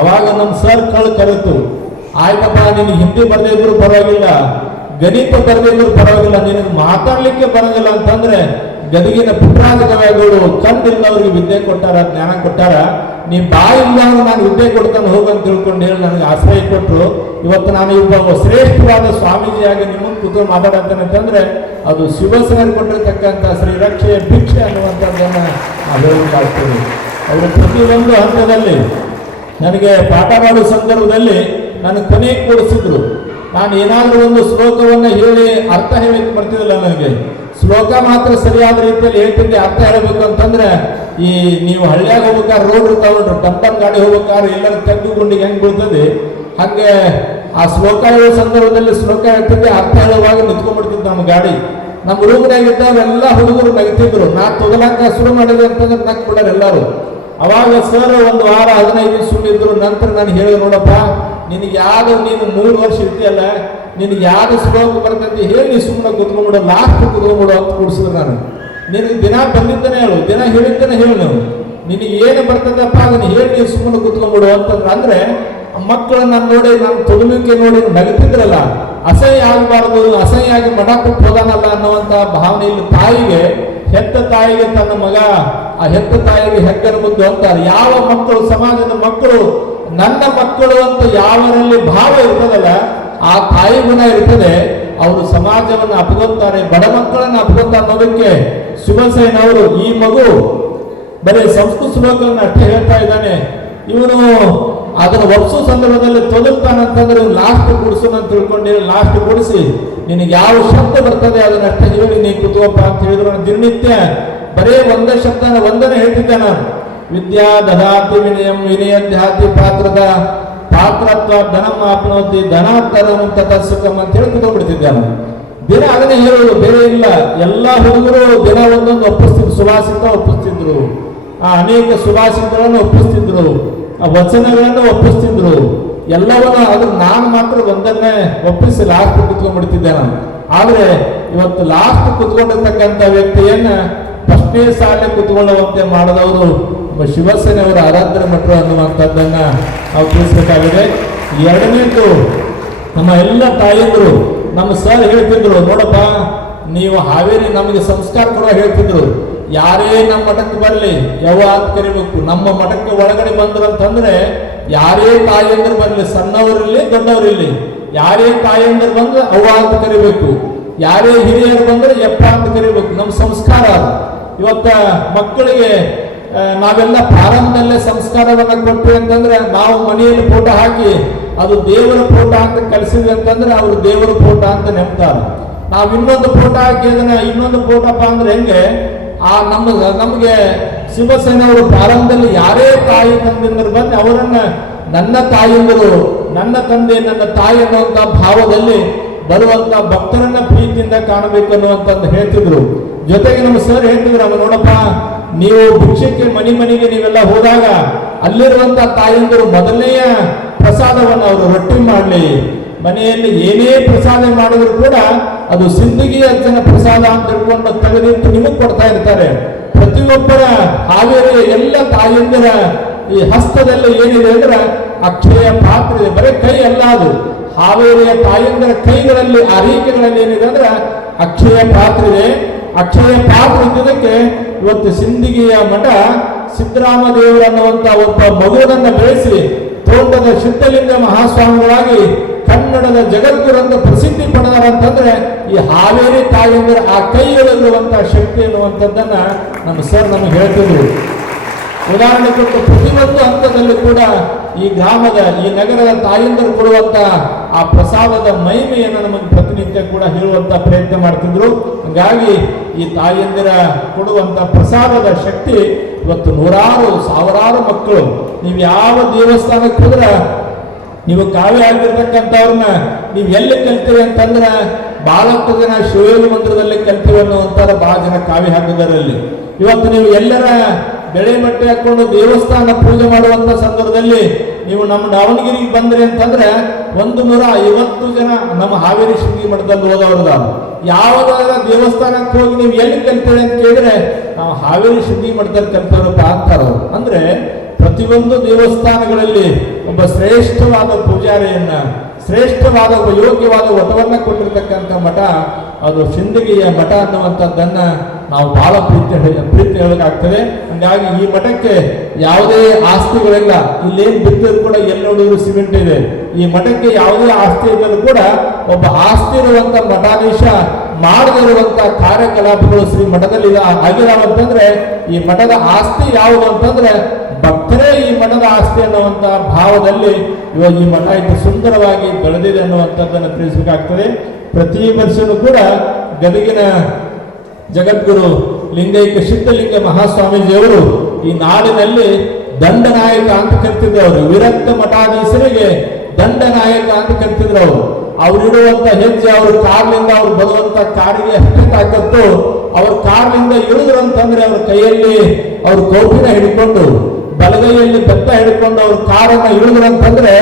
ಅವಾಗ ನಮ್ಮ ಸರ್ ಕಳ್ ಕರೆತು, ಆಯ್ತಪ್ಪ ನಿನಗೆ ಹಿಂದಿ ಬರದೇ ಇದ್ರು ಪರವಾಗಿಲ್ಲ, ಗಣಿತ ಬರದೇ ಇದ್ರು ಪರವಾಗಿಲ್ಲ, ನಿನಗೆ ಮಾತಾಡ್ಲಿಕ್ಕೆ ಬರಂಗಿಲ್ಲ ಅಂತಂದ್ರೆ ಗದಗಿನ ಪುಟ್ಟರಾಜ ಚಂದ ಅವ್ರಿಗೆ ವಿದ್ಯೆ ಕೊಟ್ಟಾರ, ಜ್ಞಾನ ಕೊಟ್ಟಾರ. ನೀ ಬಾಯಿಂದ ನಾನು ಹುದ್ದೆ ಕೊಡ್ತಾನೆ ಹೋಗಂತ ತಿಳ್ಕೊಂಡು ಹೇಳಿ ನನಗೆ ಆಶ್ರಯ ಕೊಟ್ಟರು ಇವತ್ತು ನಾನು ಒಬ್ಬ ಶ್ರೇಷ್ಠವಾದ ಸ್ವಾಮೀಜಿಯಾಗಿ ನಿಮ್ಮನ್ನು ಕೂತು ಮಾತಾಡತ್ತೇನೆ ಅಂತಂದ್ರೆ, ಅದು ಶಿವಸೇನೆ ಕೊಟ್ಟಿರ್ತಕ್ಕಂಥ ಶ್ರೀರಕ್ಷೆಯ ಭಿಕ್ಷೆ ಅನ್ನುವಂಥದ್ದನ್ನು ನಾವು ಹೇಳಿ ಮಾಡ್ತೀವಿ. ಅವರು ಪ್ರತಿಯೊಂದು ಹಂತದಲ್ಲಿ ನನಗೆ ಪಾಠ ಮಾಡುವ ಸಂದರ್ಭದಲ್ಲಿ ನನ್ನ ಕೊನೆಗೆ ಕೂಡಿಸಿದ್ರು. ನಾನು ಏನಾದರೂ ಒಂದು ಶ್ಲೋಕವನ್ನು ಹೇಳಿ ಅರ್ಥ ಹೇಳಲಿಕ್ಕೆ ಬರ್ತಿದ್ದಿಲ್ಲ ನನಗೆ. ಶ್ಲೋಕ ಮಾತ್ರ ಸರಿಯಾದ ರೀತಿಯಲ್ಲಿ ಹೇಳ್ತಿದ್ದೆ ಅರ್ಥ ಹೇಳಬೇಕು ಅಂತಂದ್ರೆ, ಈ ನೀವು ಹಳ್ಳಿಯಾಗ ಹೋಗ್ಬೇಕಾದ್ರೆ ರೋಡ್ ತಗೊಂಡ್ರು ಟಂಪನ್ ಗಾಡಿ ಹೋಗ್ಬೇಕಾದ್ರೆ ಎಲ್ಲರೂ ತೆಗ್ಗು ಗುಂಡಿಗೆ ಹೆಂಗ್ ಬೀಳ್ತದೆ? ಹಂಗೆ ಆ ಶ್ಲೋಕ ಹೇಳೋ ಸಂದರ್ಭದಲ್ಲಿ ಶ್ಲೋಕ ಹೇಳ್ತಿದ್ದೆ, ಅರ್ಥ ಹೇಳುವಾಗ ನಿಂತ್ಕೊಂಡ್ಬಿಡ್ತಿದ್ದು ನಮ್ಮ ಗಾಡಿ. ನಮ್ಮ ರೂಮ್ನಾಗ ಎಲ್ಲ ಹುಡುಗರು ನಗ್ತಿದ್ರು ನಾ ತೊಗಲಾಕ ಶುರು ಮಾಡಿದೆ ಅಂತಂದ್ರೆ ನಕ್ ಎಲ್ಲರೂ. ಅವಾಗ ಸರ್ ಒಂದು ವಾರ ಹದಿನೈದು ಸುಳ್ಳಿದ್ರು ನಂತರ ನಾನು ಹೇಳಿದೆ, ನೋಡಪ್ಪ ನಿನಗೆ ಯಾವ್ದು ನೀನು ಮೂರು ವರ್ಷ ಇರ್ತೀಯಲ್ಲ, ನಿನಗೆ ಯಾವ್ದು ಶ್ಲೋಕ ಬರ್ತೈತಿ ಹೇಳಿ ನೀ ಸುಮ್ಮನೆ ಕುತ್ಕೊಂಡ್ಬಿಡು ಲಾಸ್ಟ್ ಕುತ್ಕೊಂಡ್ಬಿಡು ಅಂತ ಕೂಡಿಸಿದ್ರು ನಾನು. ನಿನಗೆ ದಿನ ಬಂದಿದ್ದಾನೆ ಹೇಳು, ದಿನ ಹೇಳಿದ್ದಾನೆ ಹೇಳು ನೀವು ನಿನಗೆ ಏನು ಬರ್ತದಪ್ಪ ಅದನ್ನು ಹೇಳಿ ನೀವು ಸುಮ್ಮನೆ ಕುತ್ಕೊಂಡ್ಬಿಡು ಅಂತಂದ್ರೆ ಅಂದ್ರೆ, ಮಕ್ಕಳನ್ನ ನೋಡಿ, ನಾನು ತೊಗಲಿಕ್ಕೆ ನೋಡಿ ನಗತಿದ್ರಲ್ಲ ಅಸಹ್ಯ ಆಗಬಾರದು ಅಸಹ್ಯ ಆಗಿ ಮಠ ಕೊಟ್ಟು ಹೋದಾನಲ್ಲ ಅನ್ನುವಂತ ಭಾವನೆಯಲ್ಲಿ ತಾಯಿಗೆ, ಹೆತ್ತ ತಾಯಿಗೆ ತನ್ನ ಮಗ, ಆ ಹೆತ್ತ ತಾಯಿಗೆ ಹೆಗ್ಗನ ಮುದ್ದು ಅಂತಾರೆ. ಯಾವ ಮಕ್ಕಳು, ಸಮಾಜದ ಮಕ್ಕಳು ನನ್ನ ಮಕ್ಕಳು ಅಂತ ಯಾವರಲ್ಲಿ ಭಾವ ಇರ್ತದಲ್ಲ, ಆ ತಾಯಿ ಗುಣ ಇರ್ತದೆ. ಅವರು ಸಮಾಜವನ್ನು ಅಪ್ಕೊಂತಾರೆ ಬಡ ಮಕ್ಕಳನ್ನು ಅಪ್ಕೊಂತಾರೆ ಅನ್ನೋದಕ್ಕೆ ಶಿವಸೇನವರು, ಈ ಮಗು ಬರೀ ಸಂಸ್ಕೃತ ಶ್ಲೋಕಗಳನ್ನ ಅಷ್ಟೇ ಹೇಳ್ತಾ ಇದ್ದಾನೆ. ಇವನು ಅದರ ವರ್ಷ ಸಂದರ್ಭದಲ್ಲಿ ತೊದಲ್ತಾನಂತಂದ್ರೆ ಲಾಸ್ಟ್ ಕುಡಿಸೋಣ ಅಂತ ತಿಳ್ಕೊಂಡು ಲಾಸ್ಟ್ ಕೊಡಿಸಿ. ನಿನಗೆ ಯಾವ ಶಬ್ದ ಬರ್ತದೆ ಅದನ್ನ ಅಷ್ಟೇ ಹೇಳಿ, ನೀ ಕುತುವಪ್ಪ ಅಂತ ಹೇಳಿದ್ರು. ನಾನು ದಿನನಿತ್ಯ ಬರೇ ಒಂದೇ ಶಬ್ದನ ಒಂದನೇ ಹೇಳ್ತಿದ್ದೆ ನಾನು. ವಿದ್ಯಾ ದದಾತಿ ವಿನಯಂ ವಿನಯಧ್ಯಾತಿ ಪಾತ್ರದ ಪಾತ್ರತ್ವ ಧನಂ ಆಪ್ನೋತಿ ಧನಾತ್ತರಂ ತತಸ್ಸುಕಂ ಅಂತ ಹೇಳಿ ಕುತ್ಕೊಂಡ್ಬಿಡ್ತಿದ್ದೆ ನಾನು ದಿನ ಅದನ್ನೇ ಹೇಳೋದು ಬೇರೆ ಇಲ್ಲ. ಎಲ್ಲ ಹುಡುಗರು ದಿನ ಒಂದೊಂದು ಒಪ್ಪಿಸ್ತಿದ್ರು. ಸುಭಾಷಿತ ಒಪ್ಪಿಸ್ತಿದ್ರು. ಆ ಅನೇಕ ಸುಭಾಷಿತಗಳನ್ನು ಒಪ್ಪಿಸ್ತಿದ್ರು. ಆ ವಚನಗಳನ್ನು ಒಪ್ಪಿಸ್ತಿದ್ರು. ಎಲ್ಲವನ್ನ ಅದ್ರ ನಾನು ಮಾತ್ರ ಒಂದನ್ನೇ ಒಪ್ಪಿಸಿ ಲಾಸ್ಟ್ ಕುತ್ಕೊಂಡ್ಬಿಡ್ತಿದ್ದೆ ನಾನು ಆದ್ರೆ ಇವತ್ತು ಲಾಸ್ಟ್ ಕುತ್ಕೊಂಡಿರ್ತಕ್ಕಂಥ ವ್ಯಕ್ತಿಯನ್ನ ಫಸ್ಟ್ನೇ ಸಾಲೆ ಕುತ್ಕೊಳ್ಳುವಂತೆ ಮಾಡಿದವರು ಶಿವಸೇನೆಯವರ ಆರಾಧ್ಯ ಮಠರು ಅನ್ನುವಂಥದ್ದನ್ನ ನಾವು ತಿಳಿಸ್ಬೇಕಾಗಿದೆ. ಎರಡನೇದು ನಮ್ಮ ಎಲ್ಲ ತಾಯಂದ್ರು, ನಮ್ಮ ಸರ್ ಹೇಳ್ತಿದ್ರು, ನೋಡಪ್ಪ, ನೀವು ಹಾವೇರಿ ನಮಗೆ ಸಂಸ್ಕಾರ ಕೂಡ ಹೇಳ್ತಿದ್ರು. ಯಾರೇ ನಮ್ಮ ಮಠಕ್ಕೆ ಬರಲಿ ಯಾವ ಅಂತ ಕರಿಬೇಕು. ನಮ್ಮ ಮಠಕ್ಕೆ ಒಳಗಡೆ ಬಂದ್ರು ಅಂತಂದ್ರೆ, ಯಾರೇ ತಾಯಂದ್ರು ಬರಲಿ ಸಣ್ಣವರಿರಲಿ ದೊಡ್ಡವರಿರಲಿ ಯಾರೇ ತಾಯಂದ್ರು ಬಂದ್ರೆ ಅವ್ವ ಅಂತ ಕರಿಬೇಕು. ಯಾರೇ ಹಿರಿಯರು ಬಂದ್ರೆ ಯಪ್ಪ ಅಂತ ಕರಿಬೇಕು. ನಮ್ಮ ಸಂಸ್ಕಾರ ಅದು. ಇವತ್ತ ಮಕ್ಕಳಿಗೆ ನಾವೆಲ್ಲ ಪ್ರಾರಂಭದಲ್ಲೇ ಸಂಸ್ಕಾರವನ್ನ ಕೊಟ್ವಿ ಅಂತಂದ್ರೆ ನಾವು ಮನೆಯಲ್ಲಿ ಫೋಟೋ ಹಾಕಿ ಅದು ದೇವರ ಫೋಟೋ ಅಂತ ಕಲಿಸಿದ್ವಿ ಅಂತಂದ್ರೆ ಅವರು ದೇವರ ಫೋಟೋ ಅಂತ ನೆಮ್ತಾರೆ ನಾವು ಇನ್ನೊಂದು ಫೋಟೋ ಹಾಕಿ ಅದನ್ನ ಇನ್ನೊಂದು ಫೋಟೋಪ್ಪ ಅಂದ್ರೆ ಹೆಂಗೆ? ಆ, ನಮ್ಮ ನಮಗೆ ಶಿವಸೇನೆಯವರು ಪ್ರಾರಂಭದಲ್ಲಿ ಯಾರೇ ತಾಯಿ ತಂದೆಂದರು ಬಂದು ಅವರನ್ನ ನನ್ನ ತಾಯಿಯಂದರು, ನನ್ನ ತಂದೆ, ನನ್ನ ತಾಯಿ ಅನ್ನುವಂತ ಭಾವದಲ್ಲಿ ಬರುವಂತ ಭಕ್ತರನ್ನ ಪ್ರೀತಿಯಿಂದ ಕಾಣಬೇಕು ಅನ್ನುವಂಥದ್ದು ಹೇಳ್ತಿದ್ರು. ಜೊತೆಗೆ ನಮ್ಮ ಸರ್ ಹೇಳ್ತಿದ್ರು, ಅವ ನೋಡಪ್ಪ ನೀವು ಭಿಕ್ಷಕ್ಕೆ ಮನೆ ಮನೆಗೆ ನೀವೆಲ್ಲ ಹೋದಾಗ ಅಲ್ಲಿರುವಂತ ತಾಯಿಯಂದರು ಮೊದಲನೆಯ ಪ್ರಸಾದವನ್ನು ಅವರು ರೊಟ್ಟಿ ಮಾಡಲಿ. ಮನೆಯಲ್ಲಿ ಏನೇ ಪ್ರಸಾದ ಮಾಡಿದ್ರು ಕೂಡ ಅದು ಸಿಂದಗಿ ಅಜ್ಜನ ಪ್ರಸಾದ ಅಂತ ತಿಳ್ಕೊಂಡು ತೆಗೆದಿಟ್ಟು ನಿಮಗೆ ಕೊಡ್ತಾ ಇರ್ತಾರೆ. ಪ್ರತಿಯೊಬ್ಬರ ಹಾವೇರಿಯ ಎಲ್ಲ ತಾಯಂದಿರ ಈ ಹಸ್ತದಲ್ಲಿ ಏನಿದೆ ಅಂದ್ರೆ ಅಕ್ಷಯ ಪಾತ್ರ ಇದೆ ಬರೀ ಕೈ ಅಲ್ಲ ಅದು. ಹಾವೇರಿಯ ತಾಯಂದಿರ ಕೈಗಳಲ್ಲಿ, ಆ ಏನಿದೆ ಅಂದ್ರೆ ಅಕ್ಷಯ ಪಾತ್ರ ಇದೆ. ಅಕ್ಷಯ ಪಾತ್ರ ಇದ್ದುದಕ್ಕೆ ಇವತ್ತು ಸಿಂದಿಗೆಯ ಮಠ ಸಿದ್ದರಾಮ ಅನ್ನುವಂತ ಒಬ್ಬ ಮಗುವನ್ನ ಬೆಳೆಸಿ ತೋಟದ ಸಿದ್ಧಲಿಂಗ ಮಹಾಸ್ವಾಮಿಗಳಾಗಿ ಕನ್ನಡದ ಜಗದ್ಗುರಂತ ಪ್ರಸಿದ್ಧಿ ಪಡೆದಾರಂತಂದ್ರೆ ಈ ಹಾವೇರಿ ತಾಯಿಯಂದ್ರೆ ಆ ಕೈಯಲ್ಲಿರುವಂತಹ ಶಕ್ತಿ ಅನ್ನುವಂಥದ್ದನ್ನ ನಮ್ಮ ಸರ್ ನಮಗೆ ಹೇಳ್ತಿದ್ರು. ಉದಾಹರಣೆ ಕೊಟ್ಟು ಪ್ರತಿಯೊಂದು ಹಂತದಲ್ಲೂ ಕೂಡ ಈ ಗ್ರಾಮದ, ಈ ನಗರದ ತಾಯಂದರು ಕೊಡುವಂತ ಆ ಪ್ರಸಾದದ ಮಹಿಮೆಯನ್ನು ನಮಗೆ ಪ್ರತಿನಿತ್ಯ ಕೂಡ ಹೇಳುವಂತ ಪ್ರಯತ್ನ ಮಾಡ್ತಿದ್ರು. ಹಾಗಾಗಿ ಈ ತಾಯಂದಿರ ಕೊಡುವಂತ ಪ್ರಸಾದದ ಶಕ್ತಿ ಇವತ್ತು ನೂರಾರು, ಸಾವಿರಾರು ಮಕ್ಕಳು, ನೀವು ಯಾವ ದೇವಸ್ಥಾನಕ್ಕೆ ಹೋದ್ರೆ ನೀವು ಕಾವ್ಯ ಆಗಿರ್ತಕ್ಕಂಥವ್ರನ್ನ ನೀವು ಎಲ್ಲಿ ಕಲ್ತೀವಿ ಅಂತಂದ್ರೆ ಬಹಳಷ್ಟು ಜನ ಶಿವಯೋಗಿ ಮಂದಿರದಲ್ಲಿ ಕಲ್ತೀವಿ ಅನ್ನುವಂತಾರ ಬಹಳ ಜನ ಕಾವ್ಯ ಹಾಕಿದರಲ್ಲಿ ಇವತ್ತು ನೀವು ಎಲ್ಲರ ಬೆಳೆ ಮಟ್ಟೆ ಹಾಕೊಂಡು ದೇವಸ್ಥಾನ ಪೂಜೆ ಮಾಡುವಂತ ಸಂದರ್ಭದಲ್ಲಿ ನೀವು ನಮ್ಮ ದಾವಣಗೆರೆಗೆ ಬಂದ್ರಿ ಅಂತಂದ್ರೆ ಒಂದು ನೂರ ಐವತ್ತು ಜನ ನಮ್ಮ ಹಾವೇರಿ ಶಿಂಗಿ ಮಠದಲ್ಲಿ ಹೋದವ್ರದ ಯಾವ್ದಾದ್ರ ದೇವಸ್ಥಾನಕ್ಕೆ ಹೋಗಿ ನೀವು ಎಲ್ಲಿ ಕಲ್ತೀರಿ ಅಂತ ಕೇಳಿದ್ರೆ ನಾವು ಹಾವೇರಿ ಶಿಂಗಿ ಮಠದಲ್ಲಿ ಕಲ್ತವ್ರಪ್ಪ ಅಂತಾರ ಅಂದ್ರೆ ಪ್ರತಿಯೊಂದು ದೇವಸ್ಥಾನಗಳಲ್ಲಿ ಒಬ್ಬ ಶ್ರೇಷ್ಠವಾದ ಪೂಜಾರಿಯನ್ನ, ಶ್ರೇಷ್ಠವಾದ ಒಬ್ಬ ಯೋಗ್ಯವಾದ ವಟವನ್ನ ಕೊಟ್ಟಿರ್ತಕ್ಕಂಥ ಮಠ, ಅದು ಸಿಂದಗಿಯ ಮಠ ಅನ್ನುವಂಥದ್ದನ್ನ ನಾವು ಬಹಳ ಪ್ರೀತಿ ಪ್ರೀತಿ ಹೇಳೋಕ್ಕಾಗ್ತದೆ ಹಂಗಾಗಿ ಈ ಮಠಕ್ಕೆ ಯಾವುದೇ ಆಸ್ತಿಗಳಿಲ್ಲ. ಇಲ್ಲೇನು ಬಿದ್ದರೂ ಕೂಡ ಎಲ್ಲಿ ಸಿಮೆಂಟ್ ಇದೆ. ಈ ಮಠಕ್ಕೆ ಯಾವುದೇ ಆಸ್ತಿ ಇದ್ದರೂ ಕೂಡ ಒಬ್ಬ ಆಸ್ತಿ ಇರುವಂತ ಮಠಾಧೀಶ ಮಾಡದಿರುವಂತ ಕಾರ್ಯಕಲಾಪಗಳು ಶ್ರೀ ಮಠದಲ್ಲಿ ಆಗಿರಂತಂದ್ರೆ ಈ ಮಠದ ಆಸ್ತಿ ಯಾವುದು ಅಂತಂದ್ರೆ, ಭಕ್ತರೇ ಈ ಮಠದ ಆಸ್ತಿ ಅನ್ನುವಂತ ಭಾವದಲ್ಲಿ ಇವಾಗ ಈ ಮಠ ಇದು ಸುಂದರವಾಗಿ ಬೆಳೆದಿದೆ ಅನ್ನುವಂಥದ್ದನ್ನು ತಿಳಿಸಬೇಕಾಗ್ತದೆ. ಪ್ರತಿ ವರ್ಷನೂ ಕೂಡ ಗದಗಿನ ಜಗದ್ಗುರು ಲಿಂಗೈಕ್ಯ ಸಿದ್ಧಲಿಂಗ ಮಹಾಸ್ವಾಮೀಜಿಯವರು ಈ ನಾಡಿನಲ್ಲಿ ದಂಡನಾಯಕ ಅಂತ ಕರಿತಿದ್ರು ಅವರು ವಿರಕ್ತ ಮಠಾಧೀಶರಿಗೆ ದಂಡನಾಯಕ ಅಂತ ಕರಿತಿದ್ರು ಅವರು ಅವ್ರಿಡುವಂತ ಹೆಜ್ಜೆ, ಅವ್ರ ಕಾರ್ಲಿಂದ ಅವ್ರು ಬರುವಂತ ಕಾರಿಗೆ ತಾಕತ್ತು ಅವ್ರ ಕಾರ್ಲಿಂದ ಇಳಿದ್ರು ಅಂತಂದ್ರೆ ಅವ್ರ ಕೈಯಲ್ಲಿ ಅವ್ರ ಕೌಪಿನ ಹಿಡ್ಕೊಂಡು, ಬಲಗೈಯಲ್ಲಿ ಬೆತ್ತ ಹಿಡ್ಕೊಂಡು ಅವ್ರ ಕಾರನ್ನ ಇಳಿದ್ರು ಅಂತಂದ್ರೆ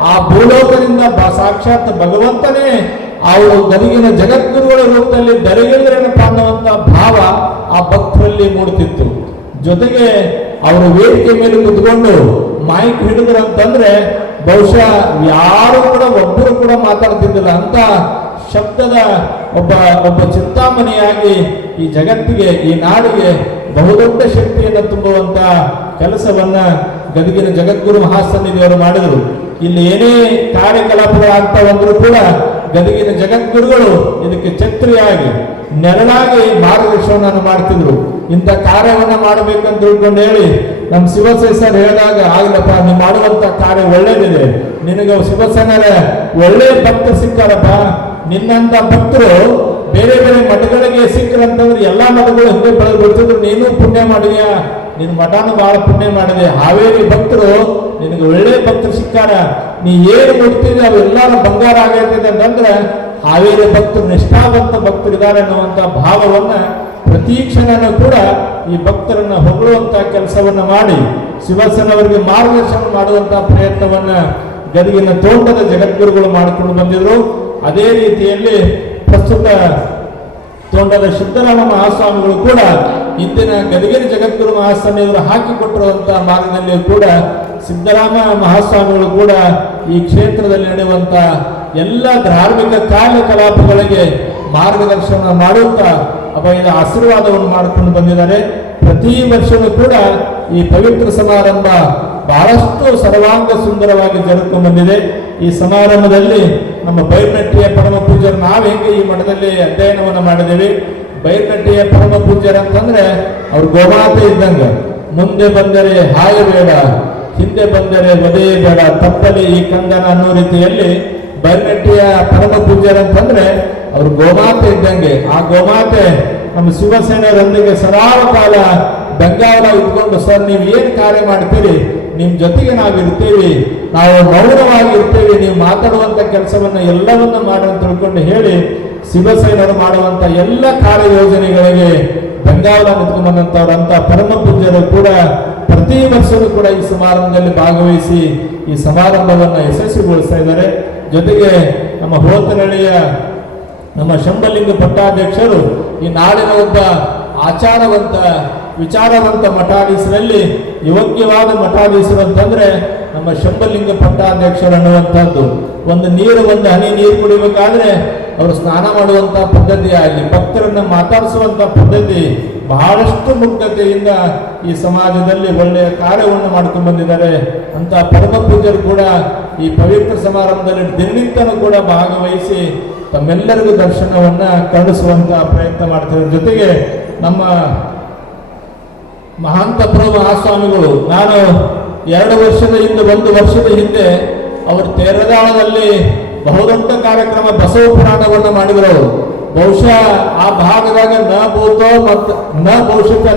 ಆ ಭೂಲೋಕದಿಂದ ಸಾಕ್ಷಾತ್ ಭಗವಂತನೇ ಅವರು ಗದಗಿನ ಜಗದ್ಗುರುಗಳ ರೂಪದಲ್ಲಿ ದರೆಗಿಳಿದ್ರೇನಪ್ಪ ಅನ್ನುವಂತ ಭಾವ ಆ ಭಕ್ತರಲ್ಲಿ ಮೂಡ್ತಿತ್ತು. ಜೊತೆಗೆ ಅವರು ವೇದಿಕೆ ಮೇಲೆ ಕುತ್ಕೊಂಡು ಮೈಕ್ ಹಿಡಿದ್ರು ಅಂತಂದ್ರೆ ಬಹುಶಃ ಯಾರು ಕೂಡ ಒಬ್ಬರು ಕೂಡ ಮಾತಾಡ್ತಿದ್ದಿಲ್ಲ. ಅಂತ ಶಬ್ದದ ಒಬ್ಬ ಒಬ್ಬ ಚಿಂತಾಮಣಿಯಾಗಿ ಈ ಜಗತ್ತಿಗೆ, ಈ ನಾಡಿಗೆ ಬಹುದೊಡ್ಡ ಶಕ್ತಿಯನ್ನು ತುಂಬುವಂತ ಕೆಲಸವನ್ನ ಗದಗಿನ ಜಗದ್ಗುರು ಮಹಾಸನ್ನಿಧಿಯವರು ಮಾಡಿದರು. ಇಲ್ಲಿ ಏನೇ ಕಾರ್ಯಕಲಾಪಗಳು ಆಗ್ತಾ ಬಂದರೂ ಕೂಡ ಗದಗಿನ ಜಗದ್ಗುರುಗಳು ಇದಕ್ಕೆ ಛತ್ರಿಯಾಗಿ ನೆರಳಾಗಿ ಮಾರ್ಗದರ್ಶನವನ್ನು ಮಾಡ್ತಿದ್ರು. ಇಂಥ ಕಾರ್ಯವನ್ನು ಮಾಡಬೇಕಂತ ತಿಳ್ಕೊಂಡು ಹೇಳಿ ನಮ್ಮ ಶಿವಸೇ ಸರ್ ಹೇಳಿದಾಗ, ಆಗಲಪ್ಪ ನೀವು ಮಾಡುವಂತ ಕಾರ್ಯ ಒಳ್ಳೇದಿದೆ. ನಿನಗೆ ಶಿವಸೇನರ ಒಳ್ಳೆ ಭಕ್ತ ಸಿಕ್ಕಾರಪ್ಪ. ನಿನ್ನಂತ ಭಕ್ತರು ಬೇರೆ ಬೇರೆ ಮಠಗಳಿಗೆ ಸಿಕ್ಕರಂತಂದ್ರೆ ಎಲ್ಲಾ ಮಠಗಳು ಹಿಂದೆ ಬೆಳೆದು ಬರ್ತಿದ್ರು ನೀನು ಪುಣ್ಯ ಮಾಡಿದ್ಯಾ? ನಿನ್ನ ಮಠಾನು ಬಹಳ ಪುಣ್ಯ ಮಾಡಿದೆ. ಹಾವೇರಿ ಭಕ್ತರು ನಿನಗೆ ಒಳ್ಳೆ ಭಕ್ತರು ಸಿಕ್ಕಾರ. ನೀ ಏನು ಮುಟ್ತಿದ್ರೆ ಅವೆಲ್ಲಾರು ಬಂಗಾರ ಆಗೈತಿದೆ ಅಂತಂದ್ರೆ, ಹಾವೇರಿ ಭಕ್ತರು ನಿಷ್ಠಾವಂತ ಭಕ್ತರಿದ್ದಾರೆ ಅನ್ನುವಂತ ಭಾವವನ್ನ ಪ್ರತಿ ಕ್ಷಣನೂ ಕೂಡ ಈ ಭಕ್ತರನ್ನ ಹೊಗಳುವಂತ ಕೆಲಸವನ್ನ ಮಾಡಿ, ಶಿವಸನವರಿಗೆ ಮಾರ್ಗದರ್ಶನ ಮಾಡುವಂತ ಪ್ರಯತ್ನವನ್ನ ಗದಗಿನ ತೋಟದ ಜಗದ್ಗುರುಗಳು ಮಾಡಿಕೊಂಡು ಬಂದಿದ್ರು. ಅದೇ ರೀತಿಯಲ್ಲಿ ಪ್ರಸ್ತುತ ತೋಂಡದ ಸಿದ್ದರಾಮ ಮಹಾಸ್ವಾಮಿಗಳು ಕೂಡ ಇಂದಿನ ಗದಗಿನ ಜಗದ್ಗುರು ಮಹಾಸ್ವಾಮಿಯವರು ಹಾಕಿಕೊಟ್ಟಿರುವಂತಹ ಮಾರ್ಗದಲ್ಲಿ ಕೂಡ ಸಿದ್ದರಾಮ ಮಹಾಸ್ವಾಮಿಗಳು ಕೂಡ ಈ ಕ್ಷೇತ್ರದಲ್ಲಿ ನಡೆಯುವಂತ ಎಲ್ಲ ಧಾರ್ಮಿಕ ಕಾರ್ಯಕಲಾಪಗಳಿಗೆ ಮಾರ್ಗದರ್ಶನ ಮಾಡುತ್ತಾ ಅಭಯದ ಆಶೀರ್ವಾದವನ್ನು ಮಾಡಿಕೊಂಡು ಬಂದಿದ್ದಾರೆ. ಪ್ರತಿ ವರ್ಷವೂ ಕೂಡ ಈ ಪವಿತ್ರ ಸಮಾರಂಭ ಬಹಳಷ್ಟು ಸರ್ವಾಂಗ ಸುಂದರವಾಗಿ ಜನಕ್ಕೆ ಬಂದಿದೆ. ಈ ಸಮಾರಂಭದಲ್ಲಿ ನಮ್ಮ ಬೈರ್ನಟ್ಟಿಯ ಪರಮ ಪೂಜ್ಯರು, ನಾವು ಹೆಂಗೆ ಈ ಮಠದಲ್ಲಿ ಅಧ್ಯಯನವನ್ನು ಮಾಡಿದ್ದೇವೆ? ಬೈರ್ನಟ್ಟಿಯ ಪರಮ ಪೂಜ್ಯರು ಅಂತಂದ್ರೆ ಅವ್ರು ಗೋಮಾತೆ ಇದ್ದಂಗ. ಮುಂದೆ ಬಂದರೆ ಹಾಯ ಬೇಡ, ಹಿಂದೆ ಬಂದರೆ ಒದೆಯೇ ಬೇಡ, ತಪ್ಪಲಿ ಈ ಕಂದನ ಅನ್ನೋ ರೀತಿಯಲ್ಲಿ ಬೈರ್ನಟ್ಟಿಯ ಪರಮ ಪೂಜ್ಯರು ಅಂತಂದ್ರೆ ಅವ್ರ ಗೋಮಾತೆ ಇದ್ದಂಗೆ. ಆ ಗೋಮಾತೆ ನಮ್ಮ ಶಿವಸೇನೆಯರೊಂದಿಗೆ ಸದಾ ಕಾಲ ಬೆಂಗಾವಲ ಇಟ್ಕೊಂಡು ಸರ್, ನೀವು ಏನು ಕಾರ್ಯ ಮಾಡ್ತೀರಿ? ನಿಮ್ ಜೊತೆಗೆ ನಾವು ಇರ್ತೀವಿ ನಾವು ಮೌನವಾಗಿ ಇರ್ತೀವಿ ನೀವು ಮಾತಾಡುವಂತ ಕೆಲಸವನ್ನ ಎಲ್ಲವನ್ನು ಮಾಡಿ ಅಂತ ತಿಳ್ಕೊಂಡು ಹೇಳಿ ಶಿವಸೇನರು ಮಾಡುವಂತ ಎಲ್ಲ ಕಾರ್ಯಯೋಜನೆಗಳಿಗೆ ಬೆಂಗಾವಲ ನಿಂತ್ಕೊಂಡಂತವ್ರಂತ ಪರಮ ಪೂಜ್ಯರು ಕೂಡ ಪ್ರತಿ ವರ್ಷವೂ ಕೂಡ ಈ ಸಮಾರಂಭದಲ್ಲಿ ಭಾಗವಹಿಸಿ ಈ ಸಮಾರಂಭವನ್ನ ಯಶಸ್ವಿಗೊಳಿಸ್ತಾ ಇದ್ದಾರೆ. ಜೊತೆಗೆ ನಮ್ಮ ಹೋತನಹಳ್ಳಿಯ ನಮ್ಮ ಶಂಬಲಿಂಗ ಪಟ್ಟಾಧ್ಯಕ್ಷರು ಈ ನಾಡಿನ ಒಬ್ಬ ಆಚಾರವಂತ, ವಿಚಾರವಂತ ಮಠಾಧೀಶರಲ್ಲಿ ಯೋಗ್ಯವಾದ ಮಠಾಧೀಶರು ಅಂತಂದ್ರೆ ನಮ್ಮ ಶಂಭಲಿಂಗ ಪಟ್ಟಾಧ್ಯಕ್ಷರು ಅನ್ನುವಂಥದ್ದು. ಒಂದು ನೀರು, ಒಂದು ಹನಿ ನೀರು ಕುಡಿಬೇಕಾದ್ರೆ ಅವರು ಸ್ನಾನ ಮಾಡುವಂತ ಪದ್ಧತಿ ಆಗಲಿ, ಭಕ್ತರನ್ನ ಮಾತಾಡಿಸುವಂತ ಪದ್ಧತಿ, ಬಹಳಷ್ಟು ಮುಗ್ಧತೆಯಿಂದ ಈ ಸಮಾಜದಲ್ಲಿ ಒಳ್ಳೆಯ ಕಾರ್ಯವನ್ನು ಮಾಡ್ಕೊಂಡು ಬಂದಿದ್ದಾರೆ. ಅಂತ ಪರಮ ಪೂಜರು ಕೂಡ ಈ ಪವಿತ್ರ ಸಮಾರಂಭದಲ್ಲಿ ದಿನನಿತ್ಯನೂ ಕೂಡ ಭಾಗವಹಿಸಿ ತಮ್ಮೆಲ್ಲರಿಗೂ ದರ್ಶನವನ್ನ ಕರುಣಿಸುವಂತ ಪ್ರಯತ್ನ ಮಾಡ್ತಾರೆ ಜೊತೆಗೆ ನಮ್ಮ ಮಹಾಂತ ಪ್ರಭು ಸ್ವಾಮಿಗಳು ನಾನು ಎರಡು ವರ್ಷದ ಹಿಂದೆ, ಒಂದು ವರ್ಷದ ಹಿಂದೆ ಅವರು ತೇರದಾಳದಲ್ಲಿ ಬಹುದೊಡ್ಡ ಕಾರ್ಯಕ್ರಮ ಬಸವ ಪುರಾಣವನ್ನು ಮಾಡಿದರು. ಬಹುಶಃ ಆ ಭಾಗದಾಗ ನ ಭೂತೋ ಮತ್ತು ನ ಭವಿಷ್ಯತ್